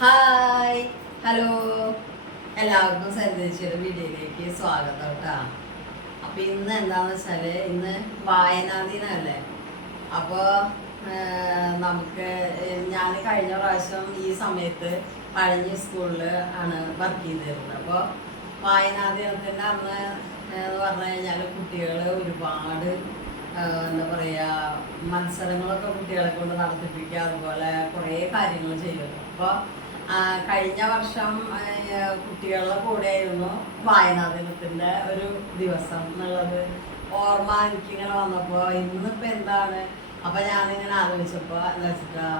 Hi hello എല്ലാവർക്കും സരിതേച്ചിയുടെ വീഡിയോയിലേക്ക് സ്വാഗതം കേട്ടോ. അപ്പോൾ ഇന്ന് എന്താണെന്ന് വെച്ചാൽ ഇന്ന് വായനാ ദിനമല്ലേ. അപ്പോൾ നമുക്ക് ഞാൻ കഴിഞ്ഞ പ്രാവശ്യം ഈ സമയത്ത് പഴഞ്ഞി സ്കൂളിൽ ആണ് വർക്ക് ചെയ്തിരുന്നത്. അപ്പോൾ വായനാ ദിനത്തിൻ്റെ അന്ന് എന്ന് പറഞ്ഞു കഴിഞ്ഞാൽ കുട്ടികൾ ഒരുപാട് എന്താ പറയുക മത്സരങ്ങളൊക്കെ കുട്ടികളെ കൊണ്ട് നടത്തിപ്പിക്കുക, അതുപോലെ കുറേ കാര്യങ്ങൾ ചെയ്യുന്നു. അപ്പോൾ കഴിഞ്ഞ വർഷം കുട്ടികളുടെ കൂടെയായിരുന്നു വായനാ ദിനത്തിൻ്റെ ഒരു ദിവസം എന്നുള്ളത് ഓർമ്മ എനിക്കിങ്ങനെ വന്നപ്പോൾ ഇന്നിപ്പോൾ എന്താണ്. അപ്പോൾ ഞാനിങ്ങനെ ആലോചിച്ചപ്പോൾ എന്താ വെച്ചിട്ടാ,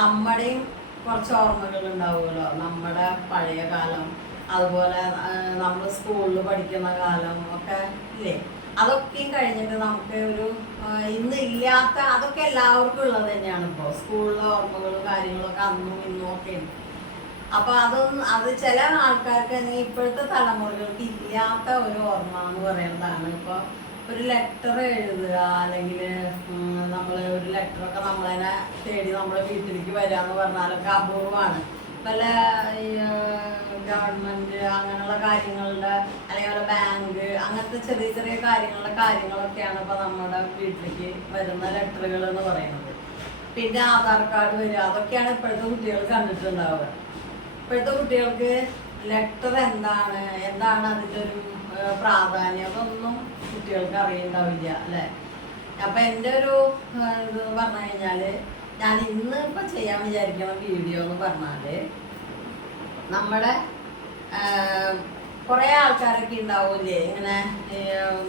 നമ്മുടെയും കുറച്ച് ഓർമ്മകൾ ഉണ്ടാവുമല്ലോ, നമ്മുടെ പഴയ കാലം, അതുപോലെ നമ്മൾ സ്കൂളിൽ പഠിക്കുന്ന കാലം ഒക്കെ ഇല്ലേ. അതൊക്കെയും കഴിഞ്ഞിട്ട് നമുക്ക് ഒരു ഇന്ന് ഇല്ലാത്ത അതൊക്കെ എല്ലാവർക്കും ഉള്ളത് തന്നെയാണ്. ഇപ്പോൾ സ്കൂളിലെ ഓർമ്മകളും കാര്യങ്ങളൊക്കെ അന്നും ഇന്നും ഒക്കെ ഉണ്ട്. അപ്പൊ അത് ചില ആൾക്കാർക്ക് ഇപ്പോഴത്തെ തലമുറകൾക്ക് ഇല്ലാത്ത ഒരു ഓർമ്മ എന്ന് പറയുന്നതാണ്. ഇപ്പൊ ഒരു ലെറ്റർ എഴുതുക, അല്ലെങ്കിൽ നമ്മൾ ഒരു ലെറ്ററൊക്കെ നമ്മളതിനെ തേടി നമ്മളെ വീട്ടിലേക്ക് വരിക എന്ന് പറഞ്ഞാലൊക്കെ അപൂർവമാണ്. പല ഗവൺമെന്റ് അങ്ങനെയുള്ള കാര്യങ്ങളുടെ, അല്ലെങ്കിൽ ബാങ്ക് അങ്ങനത്തെ ചെറിയ ചെറിയ കാര്യങ്ങളൊക്കെയാണ് ഇപ്പൊ നമ്മുടെ വീട്ടിലേക്ക് വരുന്ന ലെറ്ററുകൾ എന്ന് പറയുന്നത്. പിന്നെ ആധാർ കാർഡ് വരിക, അതൊക്കെയാണ് ഇപ്പോഴത്തെ കുട്ടികൾ കണ്ടിട്ടുണ്ടാവുക. ഇപ്പോഴത്തെ കുട്ടികൾക്ക് ലെറ്റർ എന്താണ് അതിൻ്റെ ഒരു പ്രാധാന്യം, അതൊന്നും കുട്ടികൾക്ക് അറിയുന്നുണ്ടാവില്ല അല്ലേ. അപ്പം എൻ്റെ ഒരു ഇത് പറഞ്ഞു കഴിഞ്ഞാൽ, ഞാൻ ഇന്ന് ഇപ്പം ചെയ്യാൻ വിചാരിക്കുന്ന വീഡിയോ എന്ന് പറഞ്ഞാൽ, നമ്മുടെ കുറേ ആൾക്കാരൊക്കെ ഉണ്ടാവില്ലേ ഇങ്ങനെ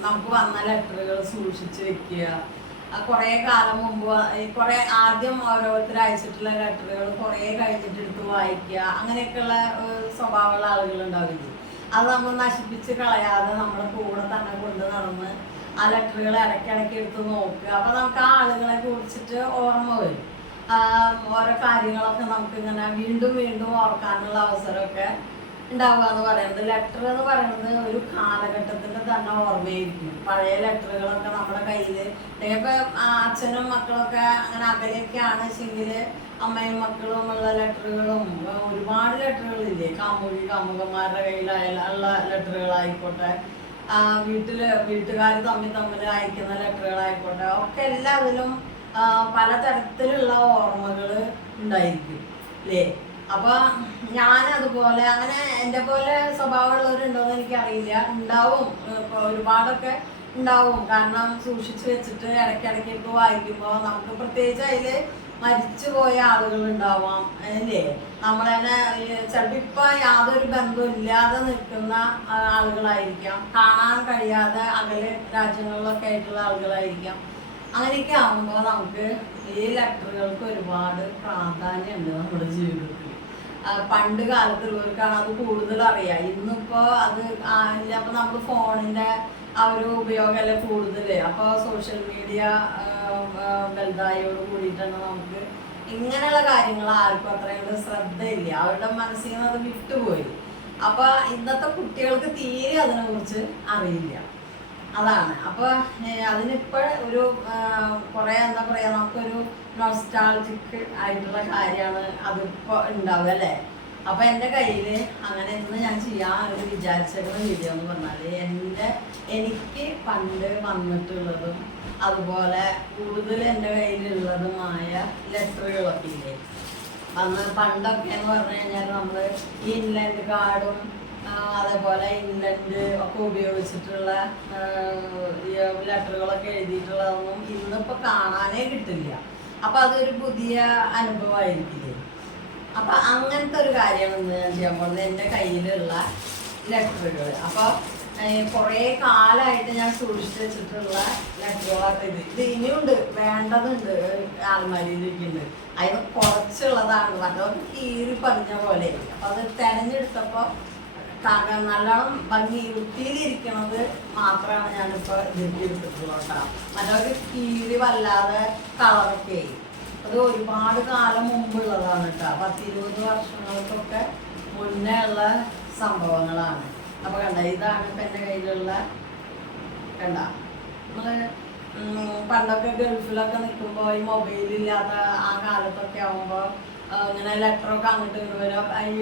നമുക്ക് വന്ന ലെറ്ററുകൾ സൂക്ഷിച്ച് വെക്കുക. കുറേ കാലം മുമ്പ് കുറേ ആദ്യം ഓരോരുത്തർ അയച്ചിട്ടുള്ള ലെറ്ററുകൾ കുറേ കഴിഞ്ഞിട്ട് എടുത്ത് വായിക്കുക, അങ്ങനെയൊക്കെയുള്ള സ്വഭാവമുള്ള ആളുകളുണ്ടാവില്ലേ. അത് നമ്മൾ നശിപ്പിച്ച് കളയാതെ നമ്മുടെ കൂടെ തന്നെ കൊണ്ട് നടന്ന് ആ ലെറ്ററുകൾ ഇടയ്ക്കിടയ്ക്ക് എടുത്ത് നോക്കുക. അപ്പോൾ നമുക്ക് ആ ആളുകളെ കുറിച്ചിട്ട് ഓർമ്മ വരും. ഓരോ കാര്യങ്ങളൊക്കെ നമുക്കിങ്ങനെ വീണ്ടും വീണ്ടും ഓർക്കാനുള്ള അവസരമൊക്കെ ഉണ്ടാവുക എന്ന് പറയുന്നത്. ലെറ്റർ എന്ന് പറയുന്നത് ഒരു കാലഘട്ടത്തിൻ്റെ തന്നെ ഓർമ്മയായിരിക്കും. പഴയ ലെറ്ററുകളൊക്കെ നമ്മുടെ കയ്യിൽ ഇപ്പം അച്ഛനും മക്കളൊക്കെ അങ്ങനെ അകലെയൊക്കെയാണ് വെച്ചെങ്കിൽ അമ്മയും മക്കളും ഉള്ള ലെറ്ററുകളും ഒരുപാട് ലെറ്ററുകളില്ലേ. കാമുകന്മാരുടെ കയ്യിലുള്ള ലെറ്ററുകളായിക്കോട്ടെ, വീട്ടുകാർ തമ്മിൽ അയക്കുന്ന ലെറ്ററുകളായിക്കോട്ടെ, ഒക്കെ എല്ലാത്തിലും പലതരത്തിലുള്ള ഓർമ്മകൾ ഉണ്ടായിരിക്കും അല്ലേ. അപ്പൊ ഞാനതുപോലെ അങ്ങനെ എൻ്റെ പോലെ സ്വഭാവമുള്ളവരുണ്ടോയെന്ന് എനിക്കറിയില്ല. ഉണ്ടാവും, ഒരുപാടൊക്കെ ഉണ്ടാവും. കാരണം സൂക്ഷിച്ചു വെച്ചിട്ട് ഇടയ്ക്കിടയ്ക്ക് എടുത്ത് വായിക്കുമ്പോൾ നമുക്ക് പ്രത്യേകിച്ച് അതിൽ മരിച്ചുപോയ ആളുകൾ ഉണ്ടാവാം അല്ലേ. നമ്മളതിനെ ചിലപ്പോൾ ഇപ്പം യാതൊരു ബന്ധവും ഇല്ലാതെ നിൽക്കുന്ന ആളുകളായിരിക്കാം, കാണാൻ കഴിയാതെ അകലെ രാജ്യങ്ങളിലൊക്കെ ആയിട്ടുള്ള ആളുകളായിരിക്കാം. അങ്ങനെയൊക്കെ ആകുമ്പോൾ നമുക്ക് ഈ ലെറ്ററുകൾക്ക് ഒരുപാട് പ്രാധാന്യമുണ്ട് നമ്മുടെ ജീവിതത്തിൽ. പണ്ട് കാലത്തുള്ളവർക്കാണ് അത് കൂടുതൽ അറിയാം. ഇന്നിപ്പോൾ അത് ഇല്ല. അപ്പോൾ നമ്മൾ ഫോണിൻ്റെ ആ ഒരു ഉപയോഗമല്ലേ കൂടുതൽ. അപ്പോൾ സോഷ്യൽ മീഡിയ വലുതായോട് കൂടിയിട്ടാണ് നമുക്ക് ഇങ്ങനെയുള്ള കാര്യങ്ങൾ ആർക്കും അത്രയും ശ്രദ്ധയില്ല. അവരുടെ മനസ്സിൽ നിന്ന് അത് വിട്ടുപോയി. അപ്പോൾ ഇന്നത്തെ കുട്ടികൾക്ക് തീരെ അതിനെക്കുറിച്ച് അറിയില്ല. അതാണ്. അപ്പോൾ അതിനിപ്പോൾ ഒരു കുറേ എന്താ പറയുക, നമുക്കൊരു നൊസ്റ്റാൾജിക് ആയിട്ടുള്ള കാര്യമാണ് അതിപ്പോൾ ഉണ്ടാവുക അല്ലേ. അപ്പോൾ എൻ്റെ കയ്യിൽ അങ്ങനെ ഇന്ന് ഞാൻ ചെയ്യാൻ ഒരു വിചാരിച്ചിരുന്ന വീഡിയോ എന്ന് പറഞ്ഞാൽ എനിക്ക് പണ്ട് വന്നിട്ടുള്ളതും അതുപോലെ കൂടുതൽ എൻ്റെ കയ്യിലുള്ളതുമായ ലെറ്ററുകളൊക്കെ ഇല്ലേ. പണ്ടൊക്കെ എന്ന് പറഞ്ഞു കഴിഞ്ഞാൽ നമ്മൾ ഈ ഇൻലാൻഡ് കാർഡും അതേപോലെ ഇംഗ്ലണ്ട് ഒക്കെ ഉപയോഗിച്ചിട്ടുള്ള ലെറ്ററുകളൊക്കെ എഴുതിയിട്ടുള്ളതൊന്നും ഇന്നിപ്പോൾ കാണാനേ കിട്ടില്ല. അപ്പം അതൊരു പുതിയ അനുഭവമായിരിക്കില്ലേ. അപ്പം അങ്ങനത്തെ ഒരു കാര്യമാണ് ഞാൻ ചെയ്യാൻ പോകുന്നത്, എൻ്റെ കയ്യിലുള്ള ലെറ്ററുകൾ. അപ്പോൾ കുറേ കാലമായിട്ട് ഞാൻ സൂക്ഷിച്ച് വെച്ചിട്ടുള്ള ലെറ്ററുകളൊക്കെ ഇത് ഇനിയുണ്ട്, വേണ്ടതുണ്ട്, ആൽമാരിയിലേക്കുണ്ട്. അതിന് കുറച്ചുള്ളതാണ്, അതൊക്കെ കീറി പറഞ്ഞ പോലെ. അപ്പം അത് തിരഞ്ഞെടുത്തപ്പോൾ നല്ലോണം ഭംഗി വൃത്തിയിലിരിക്കണത് മാത്രമാണ് ഞാനിപ്പോൾ ഇതിലേക്ക് എടുത്തിട്ടുള്ളത് കേട്ടോ. മറ്റൊക്കെ കീറി വല്ലാതെ കളറൊക്കെ അത് ഒരുപാട് കാലം മുമ്പുള്ളതാണ് കേട്ടോ. 10-20 വർഷങ്ങൾക്കൊക്കെ മുന്നേ ഉള്ള സംഭവങ്ങളാണ്. അപ്പോൾ കണ്ട, ഇതാണ് ഇപ്പം എൻ്റെ കയ്യിലുള്ള. കണ്ട, നമ്മൾ പണ്ടൊക്കെ ഗൾഫിലൊക്കെ നിൽക്കുമ്പോൾ ഈ മൊബൈലില്ലാത്ത ആ കാലത്തൊക്കെ ആകുമ്പോൾ ഇങ്ങനെ ലെറ്ററൊക്കെ അങ്ങോട്ട് ഇങ്ങോട്ട് വരും. ഈ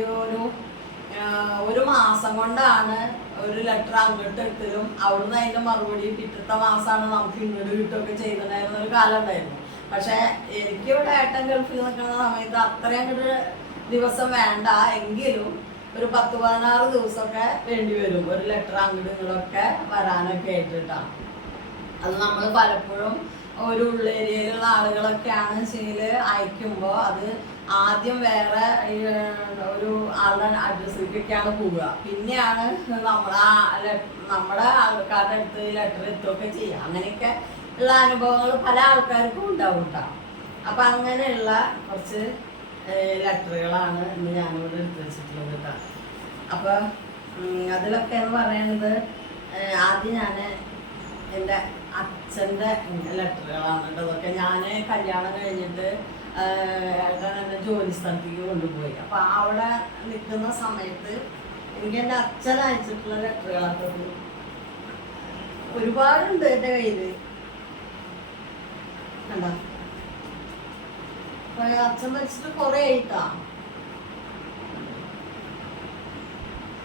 ഒരു മാസം കൊണ്ടാണ് ഒരു ലെറ്റർ അങ്ങോട്ട് എത്തലും അവിടുന്ന് അതിന്റെ മറുപടി പിറ്റത്തെ മാസമാണ് നമുക്ക് ഇങ്ങോട്ട് കിട്ടുകയൊക്കെ ചെയ്തിട്ടുണ്ടായിരുന്ന ഒരു കാലം ഉണ്ടായിരുന്നു. പക്ഷെ എനിക്കിവിടെ ഏട്ടൻ ഗൾഫിൽ നിൽക്കുന്ന സമയത്ത് അത്രയും അങ്ങോട്ട് ദിവസം വേണ്ട എങ്കിലും ഒരു 10-16 ദിവസമൊക്കെ വേണ്ടി വരും ഒരു ലെറ്റർ അങ്ങോട്ട് ഇങ്ങോട്ടൊക്കെ വരാനൊക്കെ ആയിട്ടാണ്. അത് നമ്മൾ പലപ്പോഴും ഒരു ഉള്ളേരിയയിലുള്ള ആളുകളൊക്കെയാണ് വെച്ചെങ്കിൽ അയക്കുമ്പോൾ അത് ആദ്യം വേറെ ഒരു ആളുടെ അഡ്രസ്സിലേക്കൊക്കെയാണ് പോവുക. പിന്നെയാണ് നമ്മുടെ ആൾക്കാരുടെ അടുത്ത് ലെറ്റർ എത്തുകയൊക്കെ ചെയ്യുക. അങ്ങനെയൊക്കെ ഉള്ള അനുഭവങ്ങൾ പല ആൾക്കാർക്കും ഉണ്ടാവും കേട്ടോ. അപ്പം അങ്ങനെയുള്ള കുറച്ച് ലെറ്ററുകളാണ് ഇന്ന് ഞാനിവിടെ എടുത്ത് വെച്ചിട്ടുള്ളത് കേട്ടോ. അപ്പോൾ അതിലൊക്കെ എന്ന് പറയുന്നത് ആദ്യം ഞാൻ എൻ്റെ അച്ഛൻ്റെ ലെറ്ററുകളാണ് കേട്ടോ. അതൊക്കെ ഞാൻ കല്യാണം കഴിഞ്ഞിട്ട് ഏട്ടൻ എന്നെ ജോലി സ്ഥലത്തേക്ക് കൊണ്ടുപോയി. അപ്പം അവിടെ നിൽക്കുന്ന സമയത്ത് എനിക്ക് എൻ്റെ അച്ഛൻ അയച്ചിട്ടുള്ള ലെറ്ററുകളൊക്കെ ഒരുപാടുണ്ട് എൻ്റെ കയ്യിൽ കണ്ടോ. അച്ഛൻ മരിച്ചിട്ട് കുറെ ആയിട്ടാ.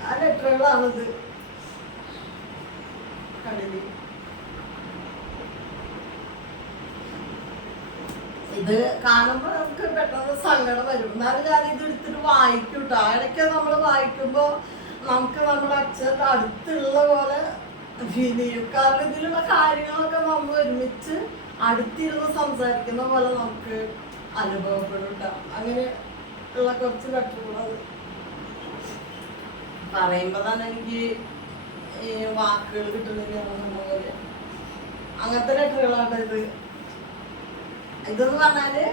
ആ ലെറ്ററുകളാണിത് കണ്ടില്ലേ. ഇത് കാണുമ്പോൾ നമുക്ക് പെട്ടെന്ന് സങ്കടം വരും. എന്നാലും ഞാൻ ഇത് എടുത്തിട്ട് വായിക്കും കേട്ടോ. ഇടയ്ക്ക് നമ്മൾ വായിക്കുമ്പോ നമുക്ക് നമ്മുടെ അച്ഛൻ്റെ അടുത്തുള്ള പോലെ ഫീൽ ചെയ്യും. കാരണം ഇതിലുള്ള കാര്യങ്ങളൊക്കെ നമ്മൾ ഒരുമിച്ച് അടുത്തിരുന്ന് സംസാരിക്കുന്ന പോലെ നമുക്ക് അനുഭവപ്പെടും കേട്ടോ. അങ്ങനെ ഉള്ള കുറച്ച് ലെറ്ററുകൾ പറയുമ്പോ തന്നെ എനിക്ക് ഈ വാക്കുകൾ കിട്ടുന്നില്ല. അങ്ങനത്തെ ലെറ്ററുകളാണ് ഇത്. ഇതെന്ന് പറഞ്ഞാല്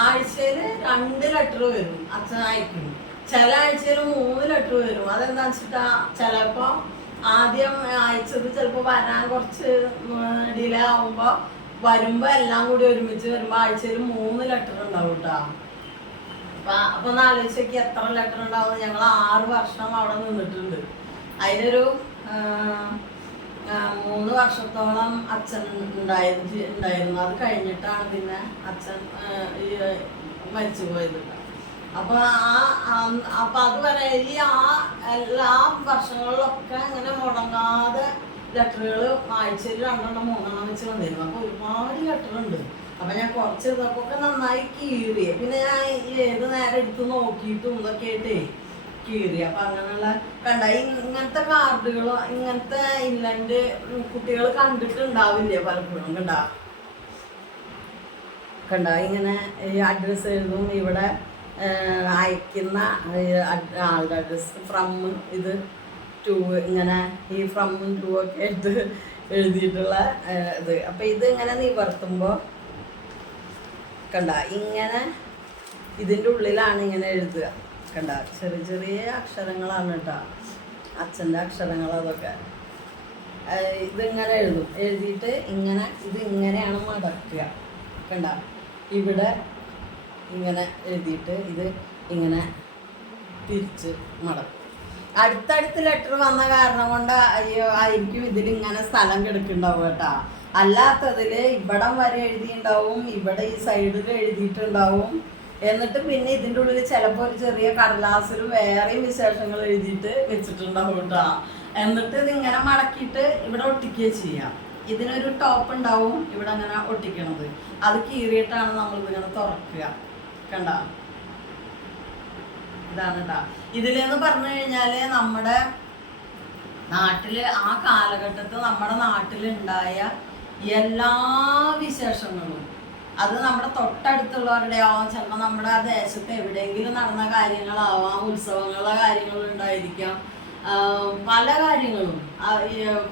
ആഴ്ചയില് 2 ലെറ്റർ വരും അച്ഛൻ അയക്കും. ചില ആഴ്ചയിൽ 3 ലെറ്റർ വരും. അതെന്താ വെച്ചിട്ടാ ചിലപ്പോ ആദ്യം അയച്ചത് ചിലപ്പോ വരാൻ കുറച്ച് ഡിലേ ആവുമ്പോ വരുമ്പോ എല്ലാം കൂടി ഒരുമിച്ച് വരുമ്പോ ആഴ്ചയിൽ 3 ലെറ്റർ ഉണ്ടാവും കേട്ടോ. അപ്പൊ ഒന്ന് ആലോചിച്ചേക്ക് എത്ര ലെറ്റർ ഉണ്ടാവും. ഞങ്ങൾ 6 വർഷം അവിടെ നിന്നിട്ടുണ്ട്. അതിലൊരു 3 വർഷത്തോളം അച്ഛൻ ഉണ്ടായിരുന്നു. അത് കഴിഞ്ഞിട്ടാണ് പിന്നെ അച്ഛൻ മരിച്ചു പോയത്. അപ്പൊ അതുവരെ എല്ലാ വർഷങ്ങളിലൊക്കെ ഇങ്ങനെ മുടങ്ങാതെ ലെറ്ററുകൾ ആഴ്ചയിൽ 2-3 വെച്ച് വന്നിരുന്നു. അപ്പൊ ഒരുപാട് ലെറ്റർ ഉണ്ട്. അപ്പൊ ഞാൻ കുറച്ച് ഇരുന്നപ്പോ നന്നായി കീറി. പിന്നെ ഞാൻ ഏത് നേരം എടുത്ത് നോക്കിയിട്ടും ഇതൊക്കെ ആയിട്ടേ കീറി. അപ്പൊ അങ്ങനെയുള്ള കണ്ട ഇങ്ങനത്തെ കാർഡുകളോ ഇങ്ങനത്തെ ഇല്ലണ്ട് കുട്ടികൾ കണ്ടിട്ടുണ്ടാവില്ലേ പലപ്പോഴും. കണ്ട ഇങ്ങനെ ഈ അഡ്രസ്സ് എഴുതും. ഇവിടെ അയക്കുന്ന ആളുടെ അഡ്രസ്സ് ഫ്രം ഇത് ടു ഇങ്ങനെ ഈ ഫ്രം ടു ഒക്കെ ആയിട്ട് എഴുതിയിട്ടുള്ള ഇത്. അപ്പൊ ഇത് ഇങ്ങനെ നിവർത്തുമ്പോൾ കണ്ട ഇങ്ങനെ ഇതിൻ്റെ ഉള്ളിലാണ് ഇങ്ങനെ എഴുതുക. കണ്ട ചെറിയ ചെറിയ അക്ഷരങ്ങളാണ് കേട്ടോ അച്ഛൻ്റെ അക്ഷരങ്ങൾ. അതൊക്കെ ഇതിങ്ങനെ എഴുതിയിട്ട് ഇങ്ങനെ ഇത് ഇങ്ങനെയാണ് മടക്കുക. കണ്ട ഇവിടെ ഇങ്ങനെ എഴുതിയിട്ട് ഇത് ഇങ്ങനെ തിരിച്ച് മടക്കും. അടുത്തടുത്ത് ലെറ്റർ വന്ന കാരണം കൊണ്ട് ആയിരിക്കും ഇതിലിങ്ങനെ സ്ഥലം കിടക്കുന്നുണ്ടാവും കേട്ടോ. അല്ലാത്തതിൽ ഇവിടം വരെ എഴുതിയിട്ടുണ്ടാവും, ഇവിടെ ഈ സൈഡിൽ എഴുതിയിട്ടുണ്ടാവും. എന്നിട്ട് പിന്നെ ഇതിൻ്റെ ഉള്ളിൽ ചിലപ്പോൾ ഒരു ചെറിയ കടലാസിൽ വേറെയും വിശേഷങ്ങൾ എഴുതിയിട്ട് വെച്ചിട്ടുണ്ടാവും കേട്ടോ. എന്നിട്ട് ഇതിങ്ങനെ മടക്കിയിട്ട് ഇവിടെ ഒട്ടിക്കുക ചെയ്യാം. ഇതിനൊരു ടോപ്പ് ഉണ്ടാവും ഇവിടെ അങ്ങനെ ഒട്ടിക്കണത്. അത് കീറിയിട്ടാണ് നമ്മൾ ഇതിങ്ങനെ തുറക്കുക. കണ്ട ഇതാണ് കേട്ടോ. ഇതിലെന്ന് പറഞ്ഞു കഴിഞ്ഞാല് നമ്മുടെ നാട്ടില് ആ കാലഘട്ടത്തിൽ നമ്മുടെ നാട്ടിലുണ്ടായ എല്ലാ വിശേഷങ്ങളും അത് നമ്മുടെ തൊട്ടടുത്തുള്ളവരുടെ ആവാം, ചിലപ്പോൾ നമ്മുടെ ആ ദേശത്ത് എവിടെയെങ്കിലും നടന്ന കാര്യങ്ങളാവാം, ഉത്സവങ്ങളുടെ കാര്യങ്ങളുണ്ടായിരിക്കാം, പല കാര്യങ്ങളും.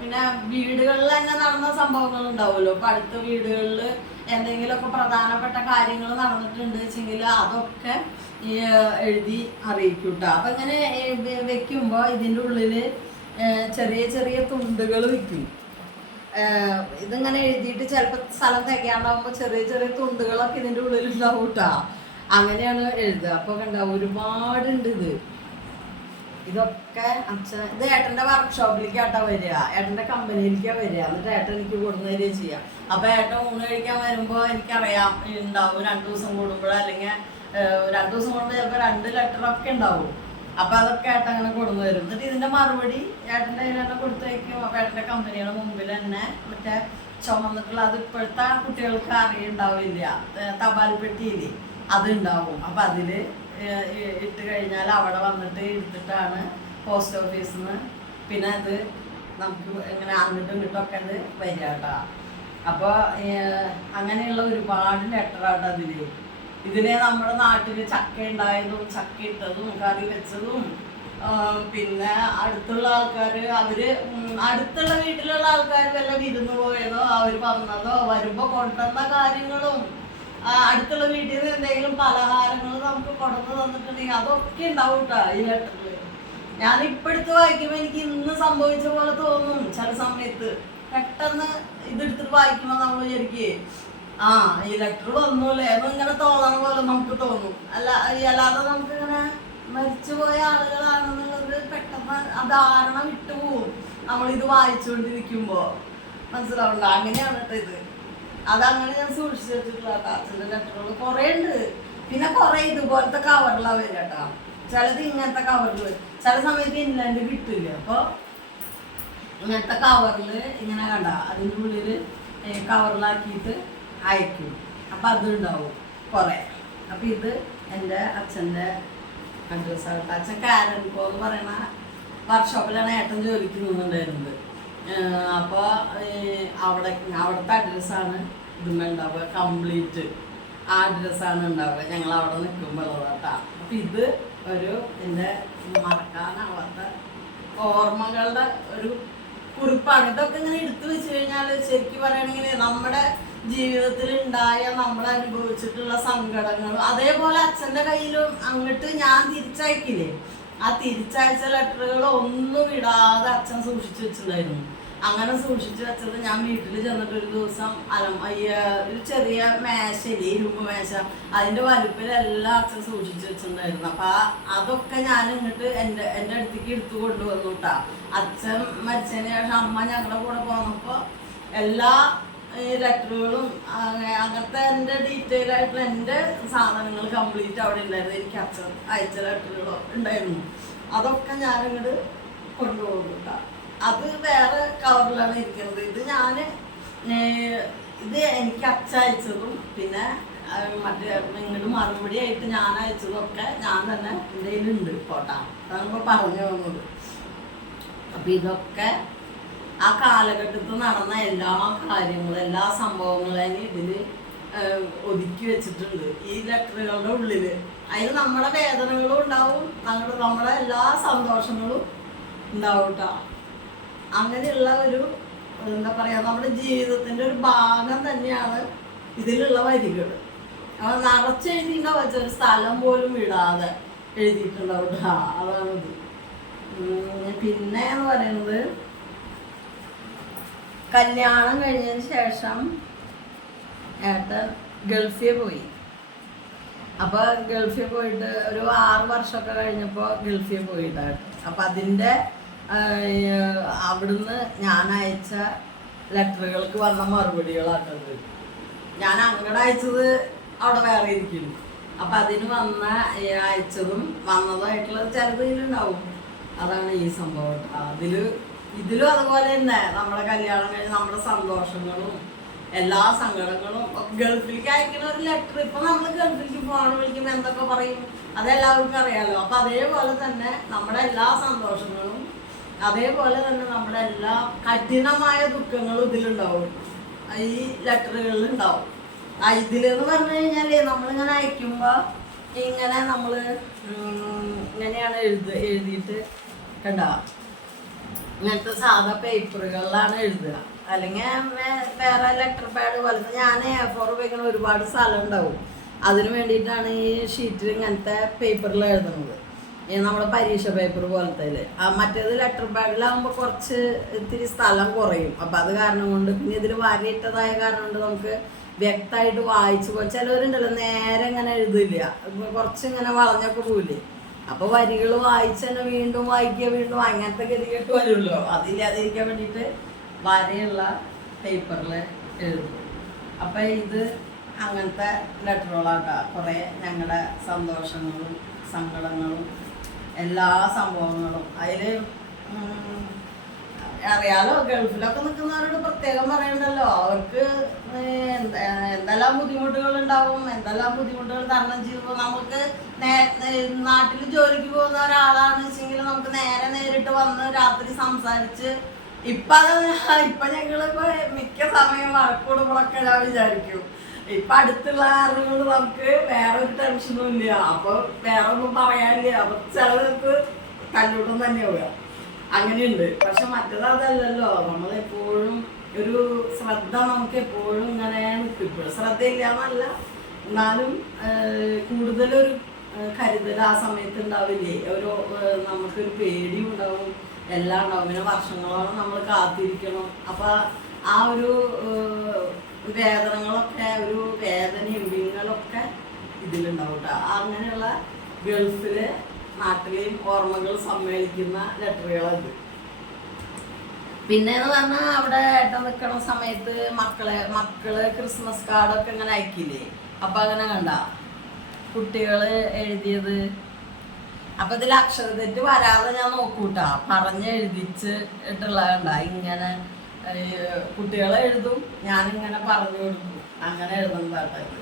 പിന്നെ വീടുകളിൽ തന്നെ നടന്ന സംഭവങ്ങൾ ഉണ്ടാവുമല്ലോ. ഇപ്പം അടുത്ത വീടുകളിൽ എന്തെങ്കിലുമൊക്കെ പ്രധാനപ്പെട്ട കാര്യങ്ങൾ നടന്നിട്ടുണ്ട് വെച്ചെങ്കിൽ അതൊക്കെ എഴുതി അറിയിക്കും കേട്ടോ. അപ്പം ഇങ്ങനെ വെക്കുമ്പോൾ ഇതിൻ്റെ ഉള്ളിൽ ചെറിയ ചെറിയ തുണ്ടുകൾ വെക്കും. ഇതിങ്ങനെ എഴുതിയിട്ട് ചിലപ്പോൾ സ്ഥലം തികയാണ്ടാവുമ്പോൾ ചെറിയ ചെറിയ തുണ്ടുകളൊക്കെ ഇതിൻ്റെ ഉള്ളിൽ ഉണ്ടാവും കേട്ടോ. അങ്ങനെയാണ് എഴുതുക. അപ്പോൾ കണ്ട ഒരുപാടുണ്ട് ഇത്. ഇതൊക്കെ അച്ഛൻ ഇത് ഏട്ടൻ്റെ വർക്ക്ഷോപ്പിലേക്കാട്ടാ വരിക, ഏട്ടൻ്റെ കമ്പനിയിലേക്കാണ് വരിക. എന്നിട്ട് ഏട്ടൻ എനിക്ക് കൊടുന്നു തരിക ചെയ്യാം. അപ്പോൾ ഏട്ടൻ ഊണ് കഴിക്കാൻ വരുമ്പോൾ എനിക്കറിയാം ഉണ്ടാവും 2 ദിവസം കൂടുമ്പോഴോ അല്ലെങ്കിൽ 2 ദിവസം കൊണ്ട് ചിലപ്പോൾ 2 ലെറ്ററൊക്കെ ഉണ്ടാവും. അപ്പൊ അതൊക്കെ ഏട്ടൻ അങ്ങനെ കൊടുന്നു തരും. എന്നിട്ട് ഇതിന്റെ മറുപടി ഏട്ടൻ്റെ കയ്യിലെന്നെ കൊടുത്തേക്കും. അപ്പൊ ഏട്ടൻ്റെ കമ്പനിയുടെ മുമ്പിൽ തന്നെ മറ്റേ ചുമന്നിട്ടുള്ള, അത് ഇപ്പോഴത്തെ കുട്ടികൾക്ക് അറിയുണ്ടാവില്ല, തപാൽ പെട്ടിയില്ലേ, അതുണ്ടാവും. അപ്പൊ അതില് ഇട്ട് കഴിഞ്ഞാൽ അവിടെ വന്നിട്ട് എടുത്തിട്ടാണ് പോസ്റ്റ് ഓഫീസിൽ നിന്ന് പിന്നെ അത് നമുക്ക് ഇങ്ങനെ അങ്ങോട്ടും ഇങ്ങോട്ടൊക്കെ അത് വരിക കേട്ടോ. അപ്പോൾ അങ്ങനെയുള്ള ഒരുപാട് ലെറ്ററാട്ടോ ഇതിലെ നമ്മുടെ നാട്ടിൽ ചക്ക ഉണ്ടായതും ചക്ക ഇട്ടതും കറി വെച്ചതും, പിന്നെ അടുത്തുള്ള ആൾക്കാർ, അടുത്തുള്ള വീട്ടിലുള്ള ആൾക്കാർ വല്ല വിരുന്ന് പോയതോ അവർ വന്നതോ വരുമ്പോൾ കൊണ്ടുവന്ന കാര്യങ്ങളും, അടുത്തുള്ള വീട്ടിൽ നിന്ന് എന്തെങ്കിലും പലഹാരങ്ങൾ നമുക്ക് കൊണ്ടുവന്ന് തന്നിട്ടുണ്ടെങ്കിൽ അതൊക്കെ ഉണ്ടാവും കേട്ടോ ഈ ലെറ്ററിൽ. ഞാൻ ഇപ്പോഴത്തെ വായിക്കുമ്പോൾ എനിക്ക് ഇന്ന് സംഭവിച്ച പോലെ തോന്നും. ചില സമയത്ത് പെട്ടെന്ന് ഇതെടുത്തിട്ട് വായിക്കുമ്പോൾ നമ്മൾ വിചാരിക്കേ ഈ ലെറ്റർ വന്നൂല്ലേ എന്ന് ഇങ്ങനെ തോന്നണ പോലെ നമുക്ക് തോന്നും. അല്ലാതെ നമുക്കിങ്ങനെ മരിച്ചുപോയ ആളുകളാണെന്നുള്ളത് പെട്ടെന്ന് ആ ധാരണ വിട്ടുപോകും നമ്മളിത് വായിച്ചുകൊണ്ടിരിക്കുമ്പോ. മനസ്സിലാവണ്ട? അങ്ങനെയാണ് കേട്ടോ ഇത്. അതങ്ങനെ ഞാൻ സൂക്ഷിച്ചു വെച്ചിട്ടുള്ള അച്ഛൻ്റെ ലെറ്ററുകൾ കുറേ ഉണ്ട്. പിന്നെ കുറേ ഇതുപോലത്തെ കവറിലാണ് വരിക കേട്ടോ. ചിലത് ഇങ്ങനത്തെ കവറിൽ, ചില സമയത്ത് ഇൻലാൻഡ് കിട്ടില്ല. അപ്പോൾ ഇങ്ങനത്തെ കവറിൽ ഇങ്ങനെ കണ്ട അതിൻ്റെ ഉള്ളിൽ കവറിലാക്കിയിട്ട് അയക്കും. അപ്പം അതുണ്ടാവും കുറേ. അപ്പം ഇത് എൻ്റെ അച്ഛൻ്റെ അഡ്രസ്സാകട്ടെ. അച്ഛൻ കാരൻകോ എന്ന് പറയുന്ന വർക്ക്ഷോപ്പിലാണ് ഏട്ടൻ ജോലിക്ക് നിന്നുണ്ടായിരുന്നത്. അപ്പോൾ അവിടുത്തെ അഡ്രസ്സാണ് ഇതുമ്മ ഉണ്ടാവുക. കംപ്ലീറ്റ് ആ അഡ്രസ്സാണ് ഉണ്ടാവുക ഞങ്ങൾ അവിടെ നിൽക്കുമ്പോൾ കേട്ടോ. അപ്പം ഇത് ഒരു എൻ്റെ മറക്കാനാവാത്ത ഓർമ്മകളുടെ ഒരു കുറിപ്പാണ്. ഇതൊക്കെ ഇങ്ങനെ എടുത്തു വെച്ച് കഴിഞ്ഞാൽ ശരിക്കും പറയുകയാണെങ്കിൽ നമ്മുടെ ജീവിതത്തിൽ ഉണ്ടായ നമ്മൾ അനുഭവിച്ചിട്ടുള്ള സങ്കടങ്ങളും, അതേപോലെ അച്ഛൻ്റെ കയ്യിലും അങ്ങോട്ട് ഞാൻ തിരിച്ചയക്കില്ലേ, ആ തിരിച്ചയച്ച ലെറ്ററുകൾ ഒന്നും വിടാതെ അച്ഛൻ സൂക്ഷിച്ചു വെച്ചിട്ടുണ്ടായിരുന്നു. അങ്ങനെ സൂക്ഷിച്ചു വെച്ചത് ഞാൻ വീട്ടിൽ ചെന്നിട്ട് ഒരു ദിവസം ഒരു ചെറിയ മേശയില്ലേ, ഇരുമ്പ് മേശ, അതിൻ്റെ വലുപ്പിലെല്ലാം അച്ഛൻ സൂക്ഷിച്ചു വെച്ചിട്ടുണ്ടായിരുന്നു. അപ്പം അതൊക്കെ ഞാൻ ഇങ്ങോട്ട് എൻ്റെ അടുത്തേക്ക് എടുത്തു കൊണ്ടുവന്നു കേട്ടാ. അച്ഛൻ മരിച്ചതിന് ശേഷം അമ്മ ഞങ്ങളുടെ കൂടെ പോന്നപ്പോൾ എല്ലാ ലെറ്ററുകളും അങ്ങനത്തെ എൻ്റെ ഡീറ്റെയിൽ ആയിട്ടുള്ള എൻ്റെ സാധനങ്ങൾ കംപ്ലീറ്റ് അവിടെ ഉണ്ടായിരുന്നു. എനിക്ക് അച്ഛൻ അയച്ച ലെറ്ററുകളോ ഉണ്ടായിരുന്നു. അതൊക്കെ ഞാനിങ്ങോട്ട് കൊണ്ടുപോകും കേട്ടോ. അത് വേറെ കവറിലാണ് ഇരിക്കുന്നത്. ഇത് എനിക്ക് അച്ഛൻ അയച്ചതും പിന്നെ മറ്റേ ഇങ്ങോട്ട് മറുപടി ആയിട്ട് ഞാൻ അയച്ചതും ഒക്കെ ഞാൻ തന്നെ എൻ്റെ കയ്യിലുണ്ട് പോട്ടാ. അതാണ് പറഞ്ഞു വന്നത്. അപ്പം ഇതൊക്കെ ആ കാലഘട്ടത്തിൽ നടന്ന എല്ലാ കാര്യങ്ങളും, എല്ലാ സംഭവങ്ങളും ഇതിൽ ഒതുക്കി വെച്ചിട്ടുണ്ട് ഈ ലെറ്ററുകളുടെ ഉള്ളിൽ. അതിന് നമ്മുടെ വേദനകളും ഉണ്ടാവും, നമ്മുടെ എല്ലാ സന്തോഷങ്ങളും ഉണ്ടാവും കേട്ടോ. അങ്ങനെയുള്ള ഒരു എന്താ പറയുക, നമ്മുടെ ജീവിതത്തിൻ്റെ ഒരു ഭാഗം തന്നെയാണ് ഇതിലുള്ള വരികൾ. അപ്പോൾ നിറച്ചെഴുതിയിട്ടുണ്ടാവും, ഒരു സ്ഥലം പോലും വിടാതെ എഴുതിയിട്ടുണ്ടാവും കേട്ടോ. അതാണിത്. പിന്നെ എന്ന് പറയുന്നത്, കല്യാണം കഴിഞ്ഞതിന് ശേഷം ഏട്ടൻ ഗൾഫിൽ പോയി. അപ്പോൾ ഗൾഫിൽ പോയിട്ട് ഒരു 6 വർഷമൊക്കെ കഴിഞ്ഞപ്പോൾ ഗൾഫിൽ പോയിട്ടാണ്. അപ്പം അതിൻ്റെ അവിടുന്ന് ഞാൻ അയച്ച ലെറ്ററുകൾക്ക് വന്ന മറുപടികളാട്ടത്. ഞാൻ അങ്ങോട്ട് അയച്ചത് അവിടെ വേറെ ഇരിക്കുന്നു. അപ്പം അതിന് അയച്ചതും വന്നതായിട്ടുള്ളത് ചിലതിലുണ്ടാവും. അതാണ് ഈ സംഭവം. ഇതിലും അതുപോലെ തന്നെ നമ്മുടെ കല്യാണം കഴിഞ്ഞ് നമ്മുടെ സന്തോഷങ്ങളും എല്ലാ സങ്കടങ്ങളും ഗൾഫിലേക്ക് അയക്കുന്ന ഒരു ലെറ്റർ. ഇപ്പൊ നമ്മൾ ഗൾഫിലേക്ക് ഫോൺ വിളിക്കുമ്പോൾ എന്തൊക്കെ പറയും അതെല്ലാവർക്കും അറിയാലോ. അപ്പൊ അതേപോലെ തന്നെ നമ്മുടെ എല്ലാ സന്തോഷങ്ങളും, അതേപോലെ തന്നെ നമ്മുടെ എല്ലാ കഠിനമായ ദുഃഖങ്ങളും ഇതിലുണ്ടാവും, ഈ ലെറ്ററുകളിൽ ഉണ്ടാവും. ഇതിലെന്ന് പറഞ്ഞു കഴിഞ്ഞാല് നമ്മളിങ്ങനെ അയക്കുമ്പോ ഇങ്ങനെ നമ്മള് ഇങ്ങനെയാണ് എഴുതിയിട്ട് കണ്ടോ, ഇങ്ങനത്തെ സാധാ പേപ്പറുകളിലാണ് എഴുതുക. അല്ലെങ്കിൽ വേറെ ലെറ്റർ പാഡ് പോലത്തെ, ഞാൻ A4 ഉപയോഗിക്കുന്ന ഒരുപാട് സ്ഥലം ഉണ്ടാവും. അതിന് വേണ്ടിയിട്ടാണ് ഈ ഷീറ്റിൽ ഇങ്ങനത്തെ പേപ്പറിൽ എഴുതുന്നത്, നമ്മുടെ പരീക്ഷ പേപ്പർ പോലത്തെ. മറ്റേത് ലെറ്റർ പാഡിലാകുമ്പോൾ ഇത്തിരി സ്ഥലം കുറയും. അപ്പം അത് കാരണം കൊണ്ട്, പിന്നെ ഇതിൽ വരയിട്ടതായ കാരണം കൊണ്ട് നമുക്ക് വ്യക്തമായിട്ട് വായിച്ചു പോയി. ചിലവരുണ്ടല്ലോ നേരെ ഇങ്ങനെ എഴുതില്ല, കുറച്ചിങ്ങനെ വളഞ്ഞൊക്കെ പോവില്ലേ. അപ്പോൾ വരികൾ വായിച്ച് തന്നെ വീണ്ടും വായിക്കുക, അങ്ങനത്തെ ഗതികെട്ട് വരുമല്ലോ. അതില്ലാതിരിക്കാൻ വേണ്ടിയിട്ട് വരയുള്ള പേപ്പറിൽ എഴുതും. അപ്പം ഇത് അങ്ങനത്തെ ലെറ്ററുകളാട്ടോ. കുറേ ഞങ്ങളുടെ സന്തോഷങ്ങളും സങ്കടങ്ങളും എല്ലാ സംഭവങ്ങളും അതിൽ അറിയാലോ. ഗൾഫിലൊക്കെ നിൽക്കുന്നവരോട് പ്രത്യേകം പറയണ്ടല്ലോ. അവർക്ക് എന്തെല്ലാം ബുദ്ധിമുട്ടുകൾ ഉണ്ടാവും, എന്തെല്ലാം ബുദ്ധിമുട്ടുകൾ തരണം ചെയ്തു. നമുക്ക് നാട്ടിൽ ജോലിക്ക് പോകുന്ന ഒരാളാണ് വെച്ചെങ്കിൽ നമുക്ക് നേരിട്ട് വന്ന് രാത്രി സംസാരിച്ച് ഇപ്പൊ ഞങ്ങളിപ്പോ മിക്ക സമയം വഴക്കൂടുമ്പോഴൊക്കെ ഞാൻ വിചാരിക്കും ഇപ്പൊ അടുത്തുള്ള ആളുകൾ നമുക്ക് വേറെ ഒരു ടെൻഷനും ഇല്ല, അപ്പൊ വേറെ ഒന്നും പറയാനില്ല. അപ്പൊ ചിലർക്ക് കല്ലൂട്ടം തന്നെയാവുക, അങ്ങനെയുണ്ട്. പക്ഷെ മറ്റേത് അതല്ലല്ലോ. നമ്മളെപ്പോഴും ഒരു ശ്രദ്ധ നമുക്ക് എപ്പോഴും ഇങ്ങനെ നിൽക്കും. ഇപ്പോഴും ശ്രദ്ധയില്ല എന്നല്ല, എന്നാലും കൂടുതലൊരു കരുതൽ ആ സമയത്ത് ഉണ്ടാവില്ലേ. നമുക്കൊരു പേടിയും ഉണ്ടാവും, എല്ലാം ഉണ്ടാവും. പിന്നെ വർഷങ്ങളോളം നമ്മൾ കാത്തിരിക്കണം. അപ്പൊ ആ ഒരു വേദനകളൊക്കെ, ഒരു വേദനയും വിങ്ങളൊക്കെ ഇതിലുണ്ടാവും കേട്ടോ. അങ്ങനെയുള്ള ഗൾഫിലെ നാട്ടിലെയും ഓർമ്മകൾ സമ്മേളിക്കുന്ന ലെറ്ററുകളത്. പിന്നെന്ന് പറഞ്ഞാൽ അവിടെ ഏട്ടൻ നിൽക്കണ സമയത്ത് മക്കള് ക്രിസ്മസ് കാർഡൊക്കെ ഇങ്ങനെ അയക്കില്ലേ. അപ്പൊ അങ്ങനെ കണ്ട കുട്ടികള് എഴുതിയത്. അപ്പൊ ഇതിൽ അക്ഷരതെറ്റ് വരാതെ ഞാൻ നോക്കൂട്ടാ, പറഞ്ഞ് എഴുതിച്ചിട്ടുള്ള കണ്ട. ഇങ്ങനെ കുട്ടികളെ എഴുതും, ഞാനിങ്ങനെ പറഞ്ഞു കൊടുക്കും. അങ്ങനെ എഴുതുന്നതാട്ടോ ഇത്.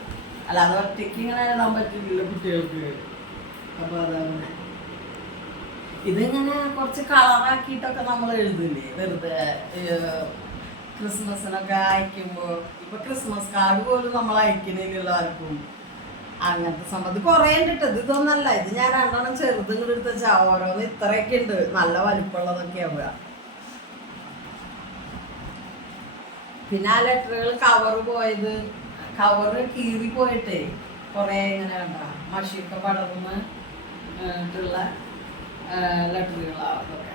അല്ലാതെ ഒറ്റയ്ക്ക് ഇങ്ങനെ എഴുതാൻ പറ്റില്ലല്ലോ കുട്ടികൾക്ക്. അപ്പൊ അതങ്ങനെ ഇതിങ്ങനെ കുറച്ച് കളറാക്കിയിട്ടൊക്കെ നമ്മൾ എഴുതില്ലേ വെറുതെ ക്രിസ്മസിനൊക്കെ അയക്കുമ്പോൾ. ഇപ്പൊ ക്രിസ്മസ് കാർഡ് പോലും നമ്മൾ അയക്കുന്നില്ലല്ലോ ആർക്കും. അങ്ങനത്തെ സംഭവം കുറേ ഉണ്ട്. ഇതൊന്നല്ല, ഇത് ഞാൻ രണ്ടെണ്ണം ചെറുതും കൂടെ എടുത്ത് വെച്ചാൽ ഓരോന്ന് ഇത്രയൊക്കെ ഉണ്ട്, നല്ല വലിപ്പമുള്ളതൊക്കെ ആവുക. പിന്നെ ആ ലെറ്ററുകൾ കവറ് കീറി പോയിട്ടേ കുറേ ഇങ്ങനെ കണ്ട മഷിയൊക്കെ പടർന്നിട്ടുള്ള ലെറ്ററുകളാണ് അതൊക്കെ.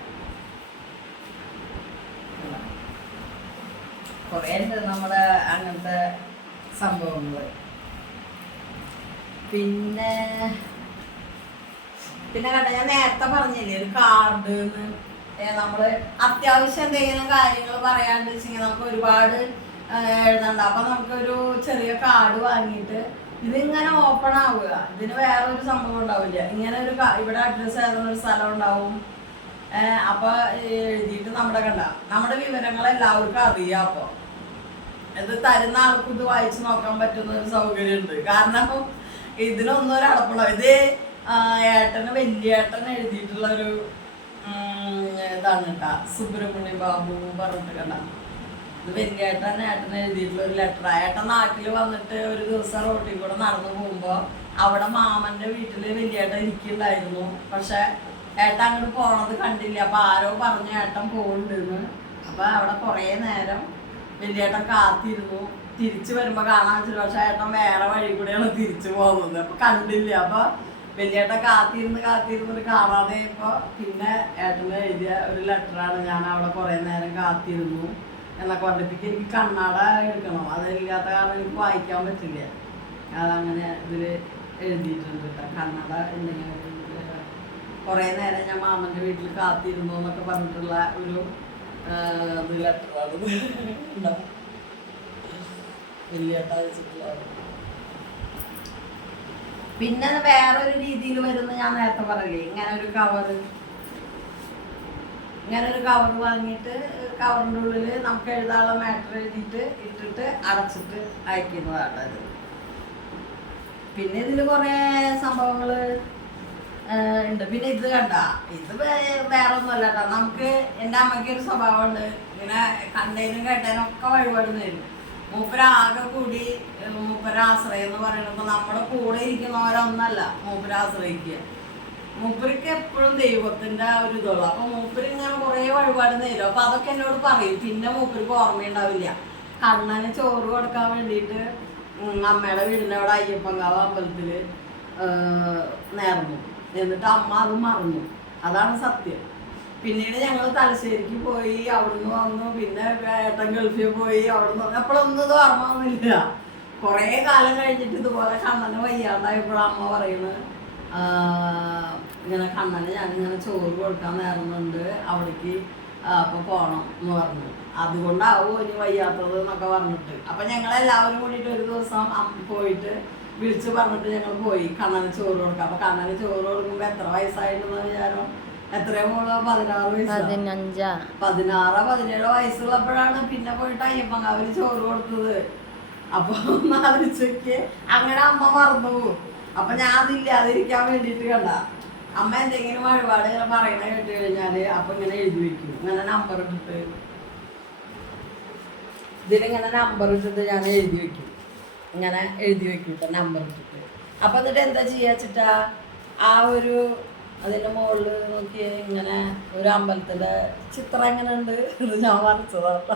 കുറേ ഉണ്ട് നമ്മുടെ അങ്ങനത്തെ സംഭവങ്ങൾ. പിന്നെ കണ്ട ഞാൻ നേരത്തെ പറഞ്ഞില്ലേ ഒരു കാർഡ്. നമ്മള് അത്യാവശ്യം എന്തെങ്കിലും കാര്യങ്ങൾ പറയാണ്ട് വെച്ചെങ്കിൽ നമുക്ക് ഒരുപാട് എഴുതണ്ട. അപ്പൊ നമുക്കൊരു ചെറിയ കാർഡ് വാങ്ങിയിട്ട് ഇതിങ്ങനെ ഓപ്പൺ ആവുക. ഇതിന് വേറെ ഒരു സംഭവം ഉണ്ടാവില്ല. ഇങ്ങനെ ഒരു ഇവിടെ അഡ്രസ്സ് ഏതെങ്കിലും ഒരു സ്ഥലം ഉണ്ടാവും. അപ്പൊ എഴുതിയിട്ട് നമ്മുടെ വിവരങ്ങൾ എല്ലാവർക്കും അറിയാം. അപ്പൊ ഇത് തരുന്ന ആൾക്കും ഇത് വായിച്ചു നോക്കാൻ പറ്റുന്ന ഒരു സൗകര്യം ഉണ്ട്. കാരണം ഇതിനൊന്നും ഒരു അടപ്പുണ്ടാവും. ഇത് വലിയേട്ടൻ എഴുതിയിട്ടുള്ള ഒരു ഇതാണ് കേട്ടാ. സുബ്രഹ്മണ്യ ബാബു പറഞ്ഞിട്ട് കണ്ട. ഇത് ഏട്ടൻ എഴുതിയിട്ടുള്ള ഒരു ലെറ്റർ. ഏട്ടൻ നാട്ടിൽ വന്നിട്ട് ഒരു ദിവസം റോട്ടിൽ കൂടെ നടന്നു പോകുമ്പോ അവിടെ മാമന്റെ വീട്ടില് വലിയേട്ടൻ ഇരിക്കുന്നുണ്ടായിരുന്നു. പക്ഷെ ഏട്ടൻ അങ്ങോട്ട് പോണത് കണ്ടില്ല. അപ്പൊ ആരോ പറഞ്ഞു ഏട്ടൻ പോകുന്നുണ്ടെന്ന്. അപ്പൊ അവിടെ കുറേ നേരം വലിയേട്ടൻ കാത്തിരുന്നു. തിരിച്ചു വരുമ്പോ കാണാൻ വെച്ചില്ല. പക്ഷെ ഏട്ടൻ വേറെ വഴി കൂടെയാണ് തിരിച്ചു പോകുന്നത്. അപ്പൊ കണ്ടില്ല. അപ്പൊ വലിയേട്ടൻ കാത്തിരുന്നിട്ട് കാണാതെ ഇപ്പൊ പിന്നെ ഏട്ടന് എഴുതിയ ഒരു ലെറ്ററാണ്. ഞാൻ അവിടെ കുറെ നേരം കാത്തിരുന്നു എന്നൊക്കെ പറഞ്ഞിട്ട് എനിക്ക് കണ്ണാട എടുക്കണം. അതില്ലാത്ത കാരണം എനിക്ക് വായിക്കാൻ പറ്റില്ല. അതങ്ങനെ ഇതില് എഴുതിയിട്ടുണ്ട് കേട്ടോ. കണ്ണാട ഉണ്ടെങ്കിൽ കുറെ നേരം ഞാൻ മാമന്റെ വീട്ടിൽ കാത്തിരുന്നു എന്നൊക്കെ പറഞ്ഞിട്ടുള്ള ഒരു ലെറ്ററാണ് വലിയേട്ട വെച്ചിട്ടുള്ള. പിന്നെ വേറൊരു രീതിയിൽ വരുന്ന ഞാൻ നേരത്തെ പറയില്ലേ, ഇങ്ങനെ ഒരു കവർ വാങ്ങിയിട്ട് കവറിൻ്റെ ഉള്ളിൽ നമുക്ക് എഴുതാനുള്ള മാറ്റർ എഴുതിയിട്ട് ഇട്ടിട്ട് അടച്ചിട്ട് അയക്കുന്നതാണ് ഇത്. പിന്നെ ഇതിൽ കുറേ സംഭവങ്ങൾ ഉണ്ട്. പിന്നെ ഇത് കണ്ട, ഇത് വേറെ ഒന്നുമല്ല കേട്ടോ. നമുക്ക് എൻ്റെ അമ്മയ്ക്കൊരു സ്വഭാവമുണ്ട്, ഇങ്ങനെ കണ്ടതിനും കേട്ടതിനും ഒക്കെ വഴിപാട് തരും. മൂപ്പരാകെ കൂടി മൂപ്പരാശ്രയം എന്ന് പറയുന്നത് നമ്മുടെ കൂടെ ഇരിക്കുന്നവരൊന്നല്ല മൂപ്പരാശ്രയിക്കുക. മൂപ്പർക്ക് എപ്പോഴും ദൈവത്തിന്റെ ഒരു ഇതുള്ളൂ. അപ്പൊ മൂപ്പര് ഇങ്ങനെ കുറെ വഴിപാട് നേരും. അപ്പൊ അതൊക്കെ എന്നോട് പറയും. പിന്നെ മൂപ്പർക്ക് ഓർമ്മയുണ്ടാവില്ല. കണ്ണന് ചോറ് കൊടുക്കാൻ വേണ്ടിയിട്ട് അമ്മയുടെ വീടിൻ്റെ അവിടെ അയ്യപ്പങ്കാവ് അമ്പലത്തില് നേർന്നു. എന്നിട്ട് അമ്മ അത് മറന്നു. അതാണ് സത്യം. പിന്നീട് ഞങ്ങൾ തലശ്ശേരിക്ക് പോയി, അവിടുന്ന് വന്നു. പിന്നെ ഏട്ടൻ ഗൾഫിൽ പോയി, അവിടുന്ന് വന്നു. അപ്പോഴൊന്നും ഇത് ഓർമ്മ ഒന്നുമില്ല. കുറേ കാലം കഴിഞ്ഞിട്ട് ഇതുപോലെ കണ്ണന് വയ്യാണ്ടായപ്പോഴും അമ്മ പറയുന്നത്, ഇങ്ങനെ കണ്ണന് ഞാനിങ്ങനെ ചോറ് കൊടുക്കാൻ നേർന്നുണ്ട്, അവിടേക്ക് അപ്പൊ പോണം എന്ന് പറഞ്ഞു. അതുകൊണ്ടാവോ ഇനി വയ്യാത്തത് എന്നൊക്കെ പറഞ്ഞിട്ട്. അപ്പൊ ഞങ്ങളെല്ലാവരും കൂടിയിട്ട് ഒരു ദിവസം പോയിട്ട് വിളിച്ച് പറഞ്ഞിട്ട് ഞങ്ങൾ പോയി കണ്ണന് ചോറ് കൊടുക്കാം. അപ്പൊ കണ്ണന് ചോറ് കൊടുക്കുമ്പോ എത്ര വയസ്സായിട്ടെന്ന് വിചാരം? എത്രയോ മോള്? 16 വയസ്സ്. 17 വയസ്സുള്ളപ്പോഴാണ് പിന്നെ പോയിട്ട് അയ്യപ്പങ്കാവില് ചോറ് കൊടുത്തത്. അപ്പൊ ആലോചിച്ചൊക്കെ അങ്ങനെ അമ്മ മറന്നു പോകും. അപ്പൊ ഞാൻ അതില്ലാതിരിക്കാൻ വേണ്ടിട്ട് കണ്ട അമ്മ എന്തെങ്കിലും വഴിപാട് ഇങ്ങനെ പറയണ കേട്ട് കഴിഞ്ഞാല് അപ്പൊ ഇങ്ങനെ എഴുതി വെക്കും. ഇങ്ങനെ നമ്പർ ഇട്ടിട്ട് ഇതിലിങ്ങനെ നമ്പർ ഇട്ടിട്ട് ഞാൻ എഴുതി വെക്കും. ഇങ്ങനെ എഴുതി വെക്കും കേട്ടോ നമ്പർ ഇട്ടിട്ട്. അപ്പൊ എന്നിട്ട് എന്താ ചെയ്യാച്ചിട്ടാ ആ ഒരു അതിന്റെ മുകളിൽ നോക്കി ഇങ്ങനെ ഒരു അമ്പലത്തിന്റെ ചിത്രം എങ്ങനെ ഉണ്ട് ഇത് ഞാൻ വരച്ചതാട്ടോ.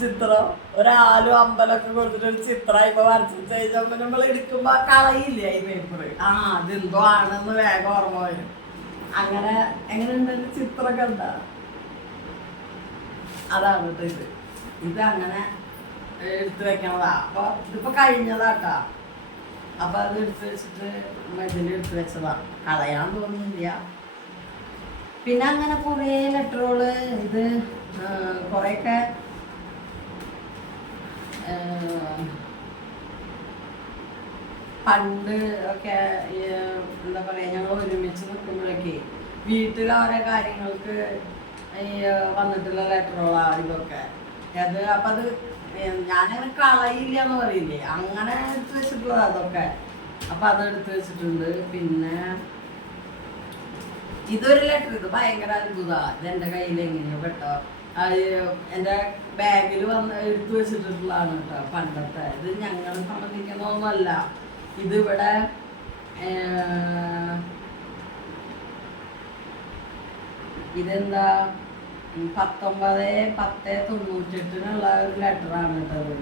ചിത്രം ഒരാലും അമ്പലമൊക്കെ കൊടുത്തിട്ട് ഒരു ചിത്രം ഇപ്പൊ വരച്ചു കഴിഞ്ഞപ്പോ നമ്മൾ എടുക്കുമ്പോ കളയില്ലേ ഈ പേപ്പർ. അതെന്തോ ആണെന്ന് വേഗം ഓർമ്മ വരും. അങ്ങനെ എങ്ങനെയുണ്ട് ചിത്രമൊക്കെ എന്താ? അതാണ് കേട്ടോ ഇത് അങ്ങനെ എടുത്തു വെക്കണതാ. അപ്പൊ ഇതിപ്പോ കഴിഞ്ഞതാട്ടാ. അപ്പൊ അത് എടുത്തു വെച്ചിട്ട് ഇതിലെടുത്ത് വെച്ചതാ. കളയാൻ തോന്നുന്നില്ല. പിന്നെ അങ്ങനെ കുറേ ലെറ്ററുകള് ഇത് കുറെയൊക്കെ പണ്ട് ഒക്കെ എന്താ പറയാ ഞങ്ങൾ ഒരുമിച്ച് നിൽക്കുമ്പോഴൊക്കെ വീട്ടിലെ ഓരോ കാര്യങ്ങൾക്ക് വന്നിട്ടുള്ള ലെറ്ററുകളാണ് ഇതൊക്കെ. അപ്പൊ അത് ഞാനങ്ങനെ കളയില്ല എന്ന് പറയില്ലേ, അങ്ങനെ എടുത്ത് വെച്ചിട്ടുള്ളത് അതൊക്കെ. അപ്പൊ അതെടുത്ത് വെച്ചിട്ടുണ്ട്. പിന്നെ ഇതൊരു ലെറ്റർ, ഇത് ഭയങ്കര അത്ഭുത. ഇതെന്റെ കയ്യിൽ എങ്ങനെയോ കേട്ടോ, എൻ്റെ ബാഗിൽ വന്ന് എടുത്തു വെച്ചിട്ടുള്ളതാണ് കേട്ടോ പണ്ടത്തെ. ഇത് ഞങ്ങളെ സംബന്ധിക്കുന്നതൊന്നുമല്ല. ഇതിവിടെ ഇതെന്താ 19/10/98 ഒരു ലെറ്ററാണ് കേട്ടത്.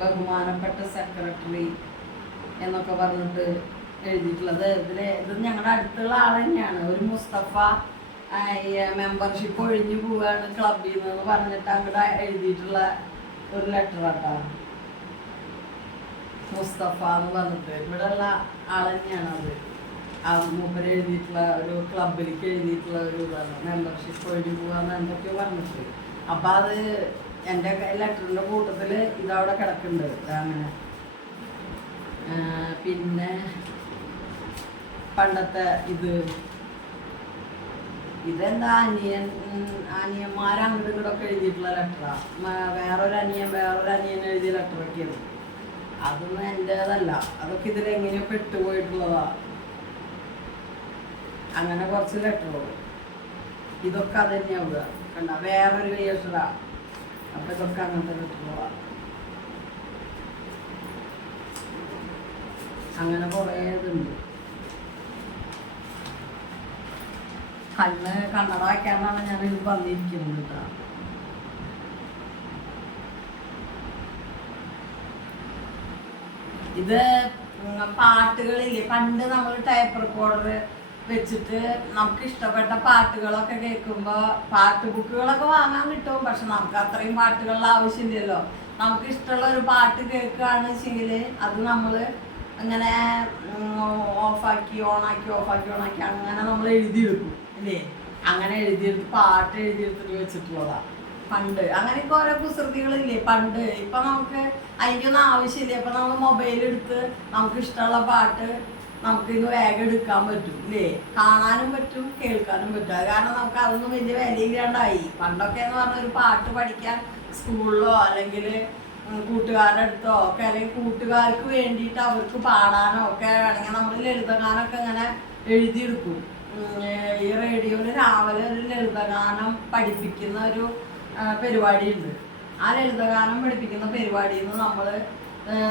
ബഹുമാനപ്പെട്ട സെക്രട്ടറി എന്നൊക്കെ പറഞ്ഞിട്ട് എഴുതിയിട്ടുള്ളത്. ഇത് ഞങ്ങളുടെ അടുത്തുള്ള ആൾ തന്നെയാണ്. ഒരു മുസ്തഫ മെമ്പർഷിപ്പ് ഒഴിഞ്ഞു പോവുകയാണ് ക്ലബിൽ നിന്ന് പറഞ്ഞിട്ട് അങ്ങോട്ട് എഴുതിയിട്ടുള്ള ഒരു ലെറ്റർ കേട്ടോ. മുസ്തഫ എന്ന് പറഞ്ഞിട്ട് ഇവിടെ ഉള്ള ആൾ തന്നെയാണ് അത്. മൂപ്പര് എഴുതിയിട്ടുള്ള ഒരു ക്ലബിലേക്ക് എഴുതിയിട്ടുള്ള ഒരു ഇതാണ്, മെമ്പർഷിപ്പ് ഒഴിഞ്ഞു പോവാന്ന് എന്തൊക്കെയോ പറഞ്ഞിട്ട്. അപ്പൊ അത് എൻ്റെ ലെറ്ററിന്റെ കൂട്ടത്തില് ഇതവിടെ കിടക്കുന്നുണ്ട് അങ്ങനെ. പിന്നെ പണ്ടത്തെ ഇതെന്താ അനിയന്മാർ അങ്ങോട്ടും ഇങ്ങോട്ടൊക്കെ എഴുതിയിട്ടുള്ള ലെറ്ററാ. വേറൊരു അനിയൻ എഴുതിയ ലെറ്ററൊക്കെയാണ്. അതൊന്നും എൻ്റേതല്ല, അതൊക്കെ ഇതിലെങ്ങനെയോ പെട്ടുപോയിട്ടുള്ളതാ. അങ്ങനെ കുറച്ച് ലെറ്ററുകൾ ഇതൊക്കെ അത് തന്നെയാവുക കണ്ട. വേറൊരു ലെറ്ററാ. അപ്പൊ ഇതൊക്കെ അങ്ങനത്തെ ലെറ്ററുകളാ. അങ്ങനെ കുറേ ഇതുണ്ട്. കണ്ണട വയ്ക്കാണ്ടാണ് ഞാൻ ഇത് വന്നിരിക്കുന്നത് കേട്ടോ. ഇത് പാട്ടുകളില്ലേ, പണ്ട് നമ്മൾ ടൈപ്പ് റെക്കോർഡർ വെച്ചിട്ട് നമുക്ക് ഇഷ്ടപ്പെട്ട പാട്ടുകളൊക്കെ കേൾക്കുമ്പോൾ പാട്ട് ബുക്കുകളൊക്കെ വാങ്ങാൻ കിട്ടും. പക്ഷെ നമുക്ക് അത്രയും പാട്ടുകളുടെ ആവശ്യമില്ലല്ലോ. നമുക്ക് ഇഷ്ടമുള്ള ഒരു പാട്ട് കേൾക്കുകയാണ് വെച്ചെങ്കിൽ അത് നമ്മൾ അങ്ങനെ ഓഫാക്കി ഓണാക്കി അങ്ങനെ നമ്മൾ എഴുതിയെടുക്കും ഇല്ലേ. അങ്ങനെ എഴുതിയെടുത്ത് പാട്ട് എഴുതിയെടുത്തിട്ട് വെച്ചിട്ടുള്ളതാ പണ്ട്. അങ്ങനെയൊക്കെ ഓരോ കുസൃതികളില്ലേ പണ്ട്. ഇപ്പൊ നമുക്ക് അതിൻ്റെയൊന്നും ആവശ്യമില്ല. ഇപ്പൊ നമ്മൾ മൊബൈലെടുത്ത് നമുക്ക് ഇഷ്ടമുള്ള പാട്ട് നമുക്ക് ഇന്ന് വേഗം എടുക്കാൻ പറ്റും ഇല്ലേ. കാണാനും പറ്റും കേൾക്കാനും പറ്റും. അത് കാരണം നമുക്ക് അതൊന്നും വലിയ വിലയില്ലാണ്ടായി. പണ്ടൊക്കെ എന്ന് പറഞ്ഞ ഒരു പാട്ട് പഠിക്കാൻ സ്കൂളിലോ അല്ലെങ്കിൽ കൂട്ടുകാരുടെ അടുത്തോ ഒക്കെ, അല്ലെങ്കിൽ കൂട്ടുകാർക്ക് വേണ്ടിയിട്ട് അവർക്ക് പാടാനോ ഒക്കെ ആണെങ്കിൽ നമ്മൾ ലളിതഗാനമൊക്കെ ഇങ്ങനെ എഴുതിയെടുക്കും. ഈ റേഡിയോയിൽ രാവിലെ ഒരു ലളിതഗാനം പഠിപ്പിക്കുന്ന ഒരു പരിപാടിയുണ്ട്. ആ ലളിതഗാനം പഠിപ്പിക്കുന്ന പരിപാടിയിൽ നിന്ന്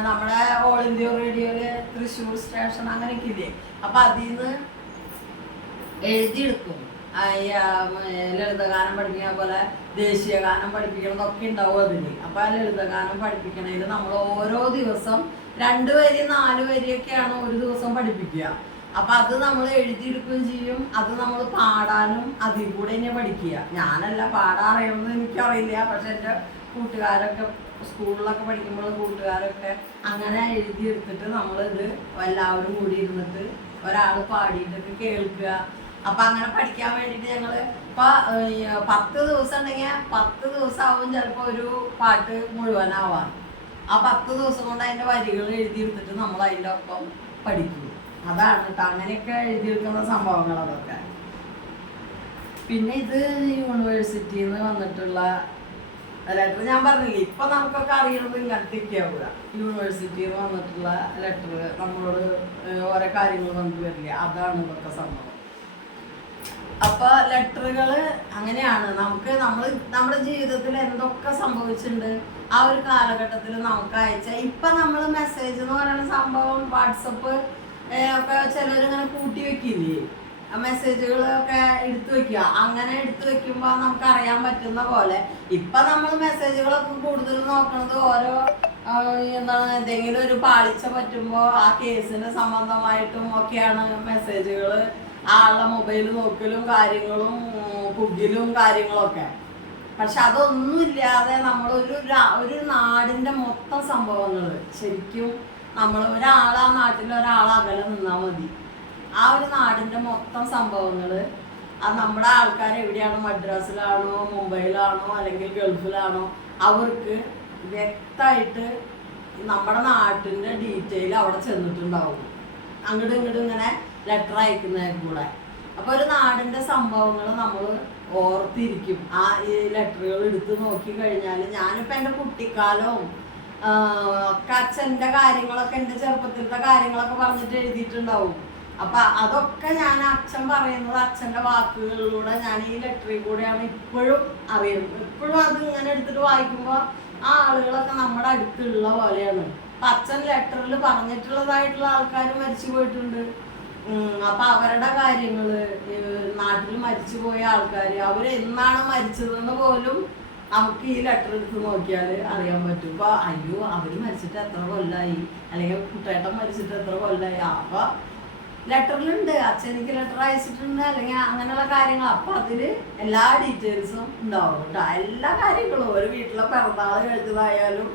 നമ്മുടെ ഓൾ ഇന്ത്യ റേഡിയോയില് തൃശ്ശൂർ സ്റ്റേഷൻ അങ്ങനെയൊക്കെ ഇല്ലേ. അപ്പൊ അതിൽ നിന്ന് എഴുതിയെടുക്കും. ലളിതഗാനം പഠിപ്പിക്കുന്ന പോലെ ദേശീയ ഗാനം പഠിപ്പിക്കണതൊക്കെ ഉണ്ടാവും അതിന്. അപ്പൊ ആ ലളിതഗാനം പഠിപ്പിക്കണതിൽ നമ്മൾ ഓരോ ദിവസം 2 വരി 4 വരിയൊക്കെയാണ് ഒരു ദിവസം പഠിപ്പിക്കുക. അപ്പൊ അത് നമ്മൾ എഴുതിയെടുക്കുകയും ചെയ്യും. അത് നമ്മൾ പാടാനും അതിൽ കൂടെ തന്നെ പഠിക്കുക. ഞാനല്ല പാടാറിയുന്നത്, എനിക്കറിയില്ല. പക്ഷെ എൻ്റെ കൂട്ടുകാരൊക്കെ സ്കൂളിലൊക്കെ പഠിക്കുമ്പോൾ കൂട്ടുകാരൊക്കെ അങ്ങനെ എഴുതിയെടുത്തിട്ട് നമ്മളിത് എല്ലാവരും കൂടി ഇരുന്നിട്ട് ഒരാൾ പാടിയിട്ടൊക്കെ കേൾക്കുക. അപ്പൊ അങ്ങനെ പഠിക്കാൻ വേണ്ടിയിട്ട് ഞങ്ങള് ഇപ്പൊ 10 ദിവസം ഉണ്ടെങ്കിൽ 10 ദിവസം ആവും ചിലപ്പോ ഒരു പാട്ട് മുഴുവനാവാൻ. ആ 10 ദിവസം കൊണ്ട് അതിന്റെ വരികൾ എഴുതിയെടുത്തിട്ട് നമ്മൾ അതിൻ്റെ ഒപ്പം പഠിക്കും. അതാണ് കേട്ടോ അങ്ങനെയൊക്കെ എഴുതിയെടുക്കുന്ന സംഭവങ്ങൾ അതൊക്കെ. പിന്നെ ഇത് യൂണിവേഴ്സിറ്റിയിൽ നിന്ന് വന്നിട്ടുള്ള ലെറ്റർ. ഞാൻ പറഞ്ഞില്ലേ ഇപ്പൊ നമുക്കൊക്കെ അറിയണത് ഇങ്ങനത്തെയൊക്കെയാവുക. യൂണിവേഴ്സിറ്റിയിൽ നിന്ന് വന്നിട്ടുള്ള ലെറ്റർ നമ്മളോട് ഓരോ കാര്യങ്ങൾ നമുക്ക് വരില്ല. അതാണ് ഇതൊക്കെ സംഭവം. അപ്പൊ ലെറ്ററുകള് അങ്ങനെയാണ്. നമ്മുടെ ജീവിതത്തിൽ എന്തൊക്കെ സംഭവിച്ചിട്ടുണ്ട് ആ ഒരു കാലഘട്ടത്തിൽ നമുക്ക് അയച്ച. ഇപ്പൊ നമ്മൾ മെസ്സേജ് എന്ന് പറയുന്ന സംഭവം വാട്സപ്പ് ഒക്കെ ചിലരിങ്ങനെ കൂട്ടി വെക്കില്ലേ, മെസ്സേജുകളൊക്കെ എടുത്തു വെക്കുക. അങ്ങനെ എടുത്തു വെക്കുമ്പോൾ നമുക്ക് അറിയാൻ പറ്റുന്ന പോലെ ഇപ്പൊ നമ്മൾ മെസ്സേജുകളൊക്കെ കൂടുതൽ നോക്കുന്നത് ഓരോ എന്തെങ്കിലും ഒരു പാളിച്ച പറ്റുമ്പോൾ ആ കേസിന് സംബന്ധമായിട്ടും ഒക്കെയാണ് മെസ്സേജുകൾ. ആളുടെ മൊബൈൽ നോക്കലും കാര്യങ്ങളും പുകിലും കാര്യങ്ങളൊക്കെ. പക്ഷെ അതൊന്നുമില്ലാതെ ഒരു നാടിന്റെ മൊത്തം സംഭവങ്ങൾ ശരിക്കും നമ്മൾ ആ നാട്ടിൽ ഒരാളകലെ നിന്നാൽ മതി. ആ ഒരു നാടിന്റെ മൊത്തം സംഭവങ്ങൾ അത് നമ്മുടെ ആൾക്കാർ എവിടെയാണോ, മദ്രാസിലാണോ, മുംബൈയിലാണോ, അല്ലെങ്കിൽ ഗൾഫിലാണോ, അവർക്ക് വ്യക്തമായിട്ട് നമ്മുടെ നാട്ടിന്റെ ഡീറ്റെയിൽ അവിടെ ചെന്നിട്ടുണ്ടാവും. അങ്ങോട്ടും ഇങ്ങോട്ടും ഇങ്ങനെ ലെറ്റർ അയക്കുന്നതിൽ കൂടെ. അപ്പൊ ഒരു നാടിന്റെ സംഭവങ്ങൾ നമ്മൾ ഓർത്തിരിക്കും ആ ഈ ലെറ്ററുകൾ എടുത്ത് നോക്കി കഴിഞ്ഞാൽ. ഞാനിപ്പോ എൻ്റെ കുട്ടിക്കാലവും ഒക്കെ അച്ഛൻ്റെ കാര്യങ്ങളൊക്കെ, എൻ്റെ ചെറുപ്പത്തിലത്തെ കാര്യങ്ങളൊക്കെ പറഞ്ഞിട്ട് എഴുതിയിട്ടുണ്ടാവും. അപ്പൊ അതൊക്കെ ഞാൻ അച്ഛൻ പറയുന്നത് അച്ഛൻ്റെ വാക്കുകളിലൂടെ ഞാൻ ഈ ലെറ്ററിൽ കൂടെയാണ് ഇപ്പോഴും അറിയുന്നത്. ഇപ്പോഴും അത് ഇങ്ങനെ എടുത്തിട്ട് വായിക്കുമ്പോൾ ആ ആളുകളൊക്കെ നമ്മുടെ അടുത്തുള്ള പോലെയാണ്. അപ്പൊ അച്ഛൻ ലെറ്ററിൽ പറഞ്ഞിട്ടുള്ളതായിട്ടുള്ള ആൾക്കാർ മരിച്ചു പോയിട്ടുണ്ട്. അപ്പൊ അവരുടെ കാര്യങ്ങള്, നാട്ടിൽ മരിച്ചു പോയ ആൾക്കാര് അവരെന്നാണ് മരിച്ചതെന്ന് പോലും നമുക്ക് ഈ ലെറ്റർ എടുത്ത് നോക്കിയാൽ അറിയാൻ പറ്റും. ഇപ്പൊ അയ്യോ അവര് മരിച്ചിട്ട് എത്ര കൊല്ലായി, അല്ലെങ്കിൽ കുട്ടേട്ടൻ മരിച്ചിട്ട് എത്ര കൊല്ലായി. അപ്പൊ ലെറ്ററിലുണ്ട് അച്ഛനിക്ക് ലെറ്റർ അയച്ചിട്ടുണ്ട് അല്ലെങ്കിൽ അങ്ങനെയുള്ള കാര്യങ്ങൾ. അപ്പൊ അതില് എല്ലാ ഡീറ്റെയിൽസും ഉണ്ടാവും കേട്ടോ. എല്ലാ കാര്യങ്ങളും, ഒരു വീട്ടിലെ പിറന്നാള് കഴിച്ചതായാലും,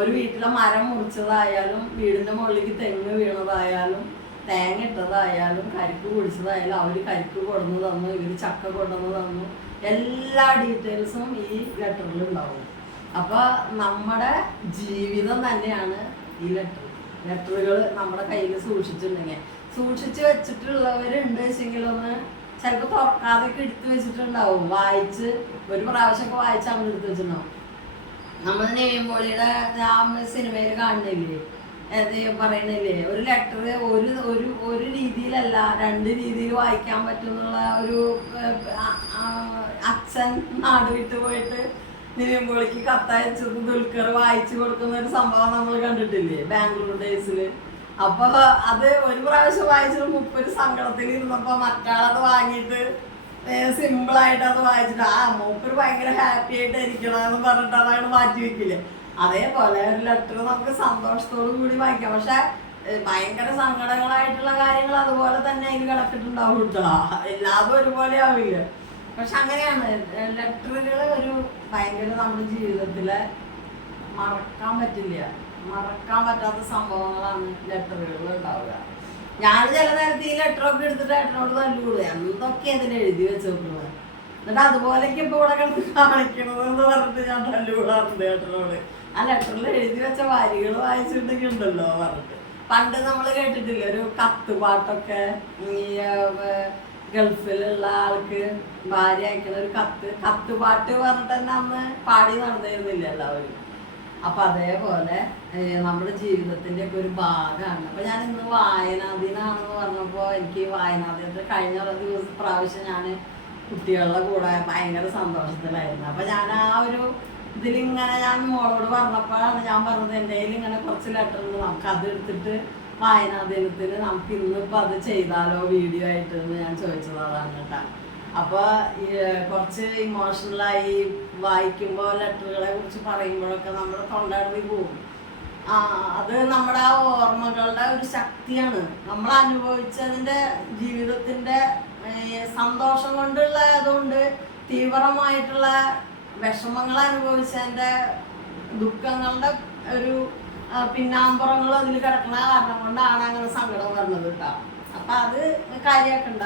ഒരു വീട്ടിലെ മരം മുറിച്ചതായാലും, വീടിന്റെ മുകളിലേക്ക് തെങ്ങ് വീണതായാലും, തേങ്ങ ഇട്ടതായാലും, കരിക്ക് കുടിച്ചതായാലും, അവർ കരിക്ക് കൊണ്ടുവന്ന് തന്നു, ഇവർ ചക്ക കൊണ്ടുവന്ന് തന്നു, എല്ലാ ഡീറ്റെയിൽസും ഈ ലെറ്ററിൽ ഉണ്ടാവും. അപ്പൊ നമ്മുടെ ജീവിതം തന്നെയാണ് ഈ ലെറ്ററുകൾ നമ്മുടെ കയ്യിൽ സൂക്ഷിച്ച് വെച്ചിട്ടുള്ളവരുണ്ട് വെച്ചെങ്കിലൊന്ന് ചിലപ്പോൾ തുറക്കാതൊക്കെ എടുത്തു വെച്ചിട്ടുണ്ടാവും. വായിച്ച് ഒരു പ്രാവശ്യമൊക്കെ വായിച്ച് അങ്ങനെ എടുത്തു വെച്ചിട്ടുണ്ടാവും. നമ്മൾ നെയ്യുമ്പോളിയുടെ ആ സിനിമയിൽ കാണുന്നില്ലേ, പറയണില്ലേ, ഒരു ലെറ്റർ ഒരു രീതിയിലല്ല 2 രീതിയിൽ വായിക്കാൻ പറ്റുന്നുള്ള ഒരു അച്ഛൻ നാട് വിട്ട് പോയിട്ട് നിവിൻപോളിക്ക് കത്തയച്ചത് ദുൽഖർ വായിച്ചു കൊടുക്കുന്ന ഒരു സംഭവം നമ്മൾ കണ്ടിട്ടില്ലേ ബാംഗ്ലൂർ ഡേയ്സില്. അപ്പൊ അത് ഒരു പ്രാവശ്യം വായിച്ചിട്ട് 30 സങ്കടത്തിൽ ഇരുന്നപ്പോ മറ്റാളത് വാങ്ങിയിട്ട് സിമ്പിളായിട്ട് അത് വായിച്ചിട്ട് മൂപ്പര് ഭയങ്കര ഹാപ്പി ആയിട്ട് ഇരിക്കണമെന്ന് പറഞ്ഞിട്ട് അതങ്ങനെ മാറ്റി വെക്കില്ലേ. അതേപോലെ ഒരു ലെറ്റർ നമുക്ക് സന്തോഷത്തോടു കൂടി വായിക്കാം. പക്ഷെ ഭയങ്കര സങ്കടങ്ങളായിട്ടുള്ള കാര്യങ്ങൾ അതുപോലെ തന്നെ അതിൽ കിടക്കിട്ടുണ്ടാവും കേട്ടോ. എല്ലാതും ഒരുപോലെ ആവില്ല. പക്ഷെ അങ്ങനെയാണ് ലെറ്ററുകൾ ഒരു ഭയങ്കര നമ്മുടെ ജീവിതത്തിലെ മറക്കാൻ പറ്റാത്ത സംഭവങ്ങളാണ് ലെറ്ററുകൾ ഉണ്ടാവുക. ഞാൻ ചില നേരത്തെ ഈ ലെറ്ററൊക്കെ എടുത്തിട്ട് ഏട്ടനോട് തല്ലുകൂടുക, എന്തൊക്കെ അതിൽ എഴുതി വെച്ച് നോക്കുന്നത്, എന്നിട്ട് അതുപോലെയൊക്കെ ഇപ്പൊ ഇവിടെ കിടന്ന് കാണിക്കണമെന്ന് പറഞ്ഞിട്ട് ഞാൻ തല്ലുകൂടാറുണ്ട് ഏട്ടനോട്. ആ ലെറ്ററിൽ എഴുതി വെച്ച വരികൾ വായിച്ചിട്ടൊക്കെ ഉണ്ടല്ലോ പറഞ്ഞിട്ട്. പണ്ട് നമ്മൾ കേട്ടിട്ടില്ല ഒരു കത്തുപാട്ടൊക്കെ, ഈ ഗൾഫിലുള്ള ആൾക്ക് ഭാര്യ അയക്കുന്ന ഒരു കത്തുപാട്ട് പറഞ്ഞിട്ട് തന്നെ അന്ന് പാടി നടന്നിരുന്നില്ല എല്ലാവരും. അപ്പൊ അതേപോലെ നമ്മുടെ ജീവിതത്തിന്റെ ഒക്കെ ഒരു ഭാഗമാണ്. അപ്പൊ ഞാൻ ഇന്ന് വായനാ ദിനാണെന്ന് പറഞ്ഞപ്പോ എനിക്ക് വായനാ ദിനത്തിൽ കഴിഞ്ഞ പ്രാവശ്യം ഞാൻ കുട്ടികളുടെ കൂടെ ഭയങ്കര സന്തോഷത്തിലായിരുന്നു. അപ്പൊ ഞാൻ ആ ഒരു ഇതിലിങ്ങനെ ഞാൻ മോളോട് പറഞ്ഞപ്പോഴാണ് ഞാൻ പറഞ്ഞത് എൻ്റെ കയ്യിൽ ഇങ്ങനെ കുറച്ച് ലെറ്റർ ഉണ്ട്, നമുക്ക് അത് എടുത്തിട്ട് വായനാ ദിനത്തിന് നമുക്ക് ഇന്നിപ്പോൾ അത് ചെയ്താലോ വീഡിയോ ആയിട്ട് എന്ന് ഞാൻ ചോദിച്ചത് അതാണ് കേട്ടോ. അപ്പോൾ കുറച്ച് ഇമോഷണലായി വായിക്കുമ്പോൾ ലെറ്ററുകളെ കുറിച്ച് പറയുമ്പോഴൊക്കെ നമ്മുടെ തൊണ്ടടറി പോകും. അത് നമ്മുടെ ആ ഓർമ്മകളുടെ ഒരു ശക്തിയാണ്. നമ്മൾ അനുഭവിച്ചതിൻ്റെ ജീവിതത്തിൻ്റെ സന്തോഷം കൊണ്ടുള്ള അതുകൊണ്ട് തീവ്രമായിട്ടുള്ള വിഷമങ്ങൾ അനുഭവിച്ചതിൻ്റെ ദുഃഖങ്ങളുടെ ഒരു പിന്നാമ്പുറങ്ങൾ അതിൽ കിടക്കുന്ന കാരണം കൊണ്ടാണ് അങ്ങനെ സങ്കടം വരുന്നത് കേട്ടോ. അപ്പം അത് കാര്യമാക്കണ്ട.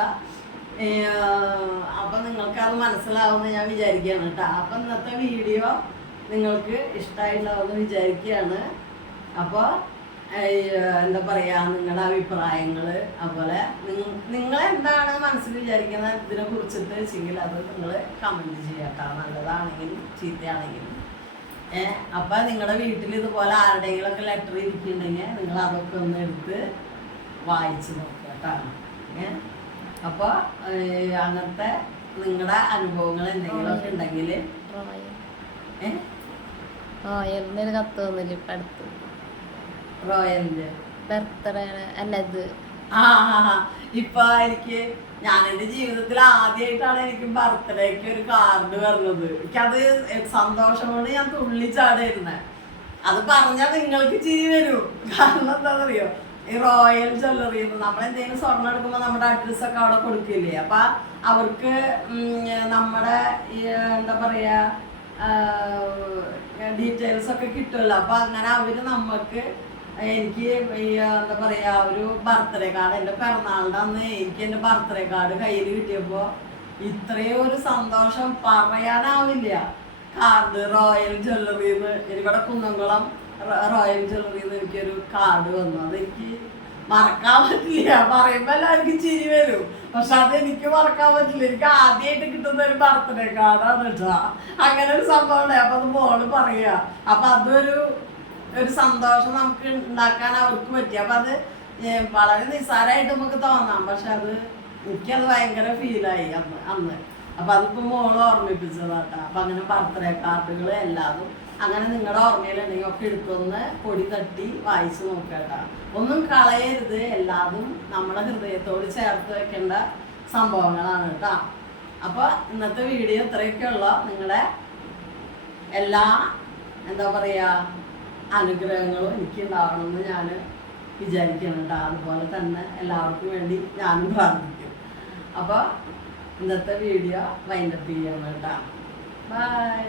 അപ്പം നിങ്ങൾക്കത് മനസ്സിലാവുമെന്ന് ഞാൻ വിചാരിക്കുകയാണ് കേട്ടോ. അപ്പം ഇന്നത്തെ വീഡിയോ നിങ്ങൾക്ക് ഇഷ്ടമായിട്ടുണ്ടാവുമെന്ന് വിചാരിക്കുകയാണ്. അപ്പോൾ എന്താ പറയുക, നിങ്ങളുടെ അഭിപ്രായങ്ങൾ, അതുപോലെ നിങ്ങളെന്താണ് മനസ്സിൽ വിചാരിക്കുന്നത് ഇതിനെ കുറിച്ചിട്ട് വെച്ചെങ്കിൽ അത് നിങ്ങൾ കമൻറ്റ് ചെയ്യട്ടോ. നല്ലതാണെങ്കിലും ചീത്തയാണെങ്കിലും. അപ്പം നിങ്ങളുടെ വീട്ടിൽ ഇതുപോലെ ആരുടെയെങ്കിലുമൊക്കെ ലെറ്റർ ഇരിക്കുന്നുണ്ടെങ്കിൽ നിങ്ങൾ അതൊക്കെ ഒന്ന് എടുത്ത് വായിച്ച് നോക്കുക കേട്ടോ. അപ്പോൾ അങ്ങനത്തെ നിങ്ങളുടെ അനുഭവങ്ങൾ എന്തെങ്കിലുമൊക്കെ ഉണ്ടെങ്കിൽ കത്ത് വന്നില്ല ഇപ്പം അടുത്ത് റോയലിൻ്റെ ബർത്ത്ഡേ അല്ല ഇത്. ഇപ്പൊ എനിക്ക് ഞാൻ എൻ്റെ ജീവിതത്തിൽ ആദ്യമായിട്ടാണ് എനിക്ക് ബർത്ത്ഡേക്ക് ഒരു കാർഡ് വരുന്നത്. എനിക്കത് സന്തോഷം കൊണ്ട് ഞാൻ തുള്ളിച്ചാടായിരുന്നേ. അത് പറഞ്ഞാൽ നിങ്ങൾക്ക് ചിരി വരും. കാരണം എന്താണെന്നറിയോ, ഈ റോയൽ ജ്വല്ലറി നമ്മളെന്തെങ്കിലും സ്വർണ്ണം എടുക്കുമ്പോൾ നമ്മുടെ അഡ്രസ്സൊക്കെ അവിടെ കൊടുക്കില്ലേ. അപ്പം അവർക്ക് നമ്മുടെ എന്താ പറയുക ഡീറ്റെയിൽസ് ഒക്കെ കിട്ടുമല്ലോ. അപ്പം അങ്ങനെ അവർ നമുക്ക് എനിക്ക് എന്താ പറയുക ഒരു ബർത്ത്ഡേ കാർഡ്, എൻ്റെ പിറന്നാളിൻ്റെ അന്ന് എനിക്ക് എൻ്റെ ബർത്ത്ഡേ കാർഡ് കയ്യിൽ കിട്ടിയപ്പോൾ ഇത്രയും ഒരു സന്തോഷം പറയാനാവില്ല. കാർഡ് റോയൽ ജ്വല്ലറിന്ന്, എനിക്കിവിടെ കുന്നംകുളം റോയൽ ജ്വല്ലറിന്ന് എനിക്കൊരു കാർഡ് വന്നു. അതെനിക്ക് മറക്കാൻ പറ്റില്ല. പറയുമ്പോൾ എല്ലാവർക്കും ചിരി വരും, പക്ഷെ അതെനിക്ക് മറക്കാൻ പറ്റില്ല. എനിക്ക് ആദ്യമായിട്ട് കിട്ടുന്ന ഒരു ബർത്ത്ഡേ കാർഡാണ് കേട്ടോ. അങ്ങനെ ഒരു സംഭവം ഉണ്ടായി. അപ്പം അത് മോള് പറയുക. അപ്പം അതൊരു സന്തോഷം നമുക്ക് ഉണ്ടാക്കാൻ അവർക്ക് പറ്റി. അപ്പം അത് വളരെ നിസ്സാരമായിട്ട് നമുക്ക് തോന്നാം, പക്ഷെ അത് എനിക്കത് ഭയങ്കര ഫീലായി അന്ന്. അപ്പം അതിപ്പോൾ മോള് ഓർമ്മിപ്പിച്ചതാട്ടാ. അപ്പം അങ്ങനെ ബർത്ത്ഡേ കാർഡുകൾ എല്ലാതും അങ്ങനെ നിങ്ങളുടെ ഓർമ്മയിലുണ്ടെങ്കിൽ ഒക്കെ എടുത്തൊന്ന് പൊടി തട്ടി വായിച്ച് നോക്കട്ടാ. ഒന്നും കളയരുത്, എല്ലാതും നമ്മുടെ ഹൃദയത്തോട് ചേർത്ത് വെക്കേണ്ട സംഭവങ്ങളാണ് കേട്ടോ. അപ്പോൾ ഇന്നത്തെ വീഡിയോ ഇത്രയൊക്കെയുള്ള നിങ്ങളുടെ എല്ലാ എന്താ പറയുക അനുഗ്രഹങ്ങളും എനിക്ക് ഉണ്ടാവണമെന്ന് ഞാൻ വിചാരിക്കണം കേട്ടോ. അതുപോലെ തന്നെ എല്ലാവർക്കും വേണ്ടി ഞാനും പ്രാർത്ഥിക്കും. അപ്പോൾ ഇന്നത്തെ വീഡിയോ വൈൻഡപ്പ് ചെയ്യണം കേട്ടോ. ബൈ.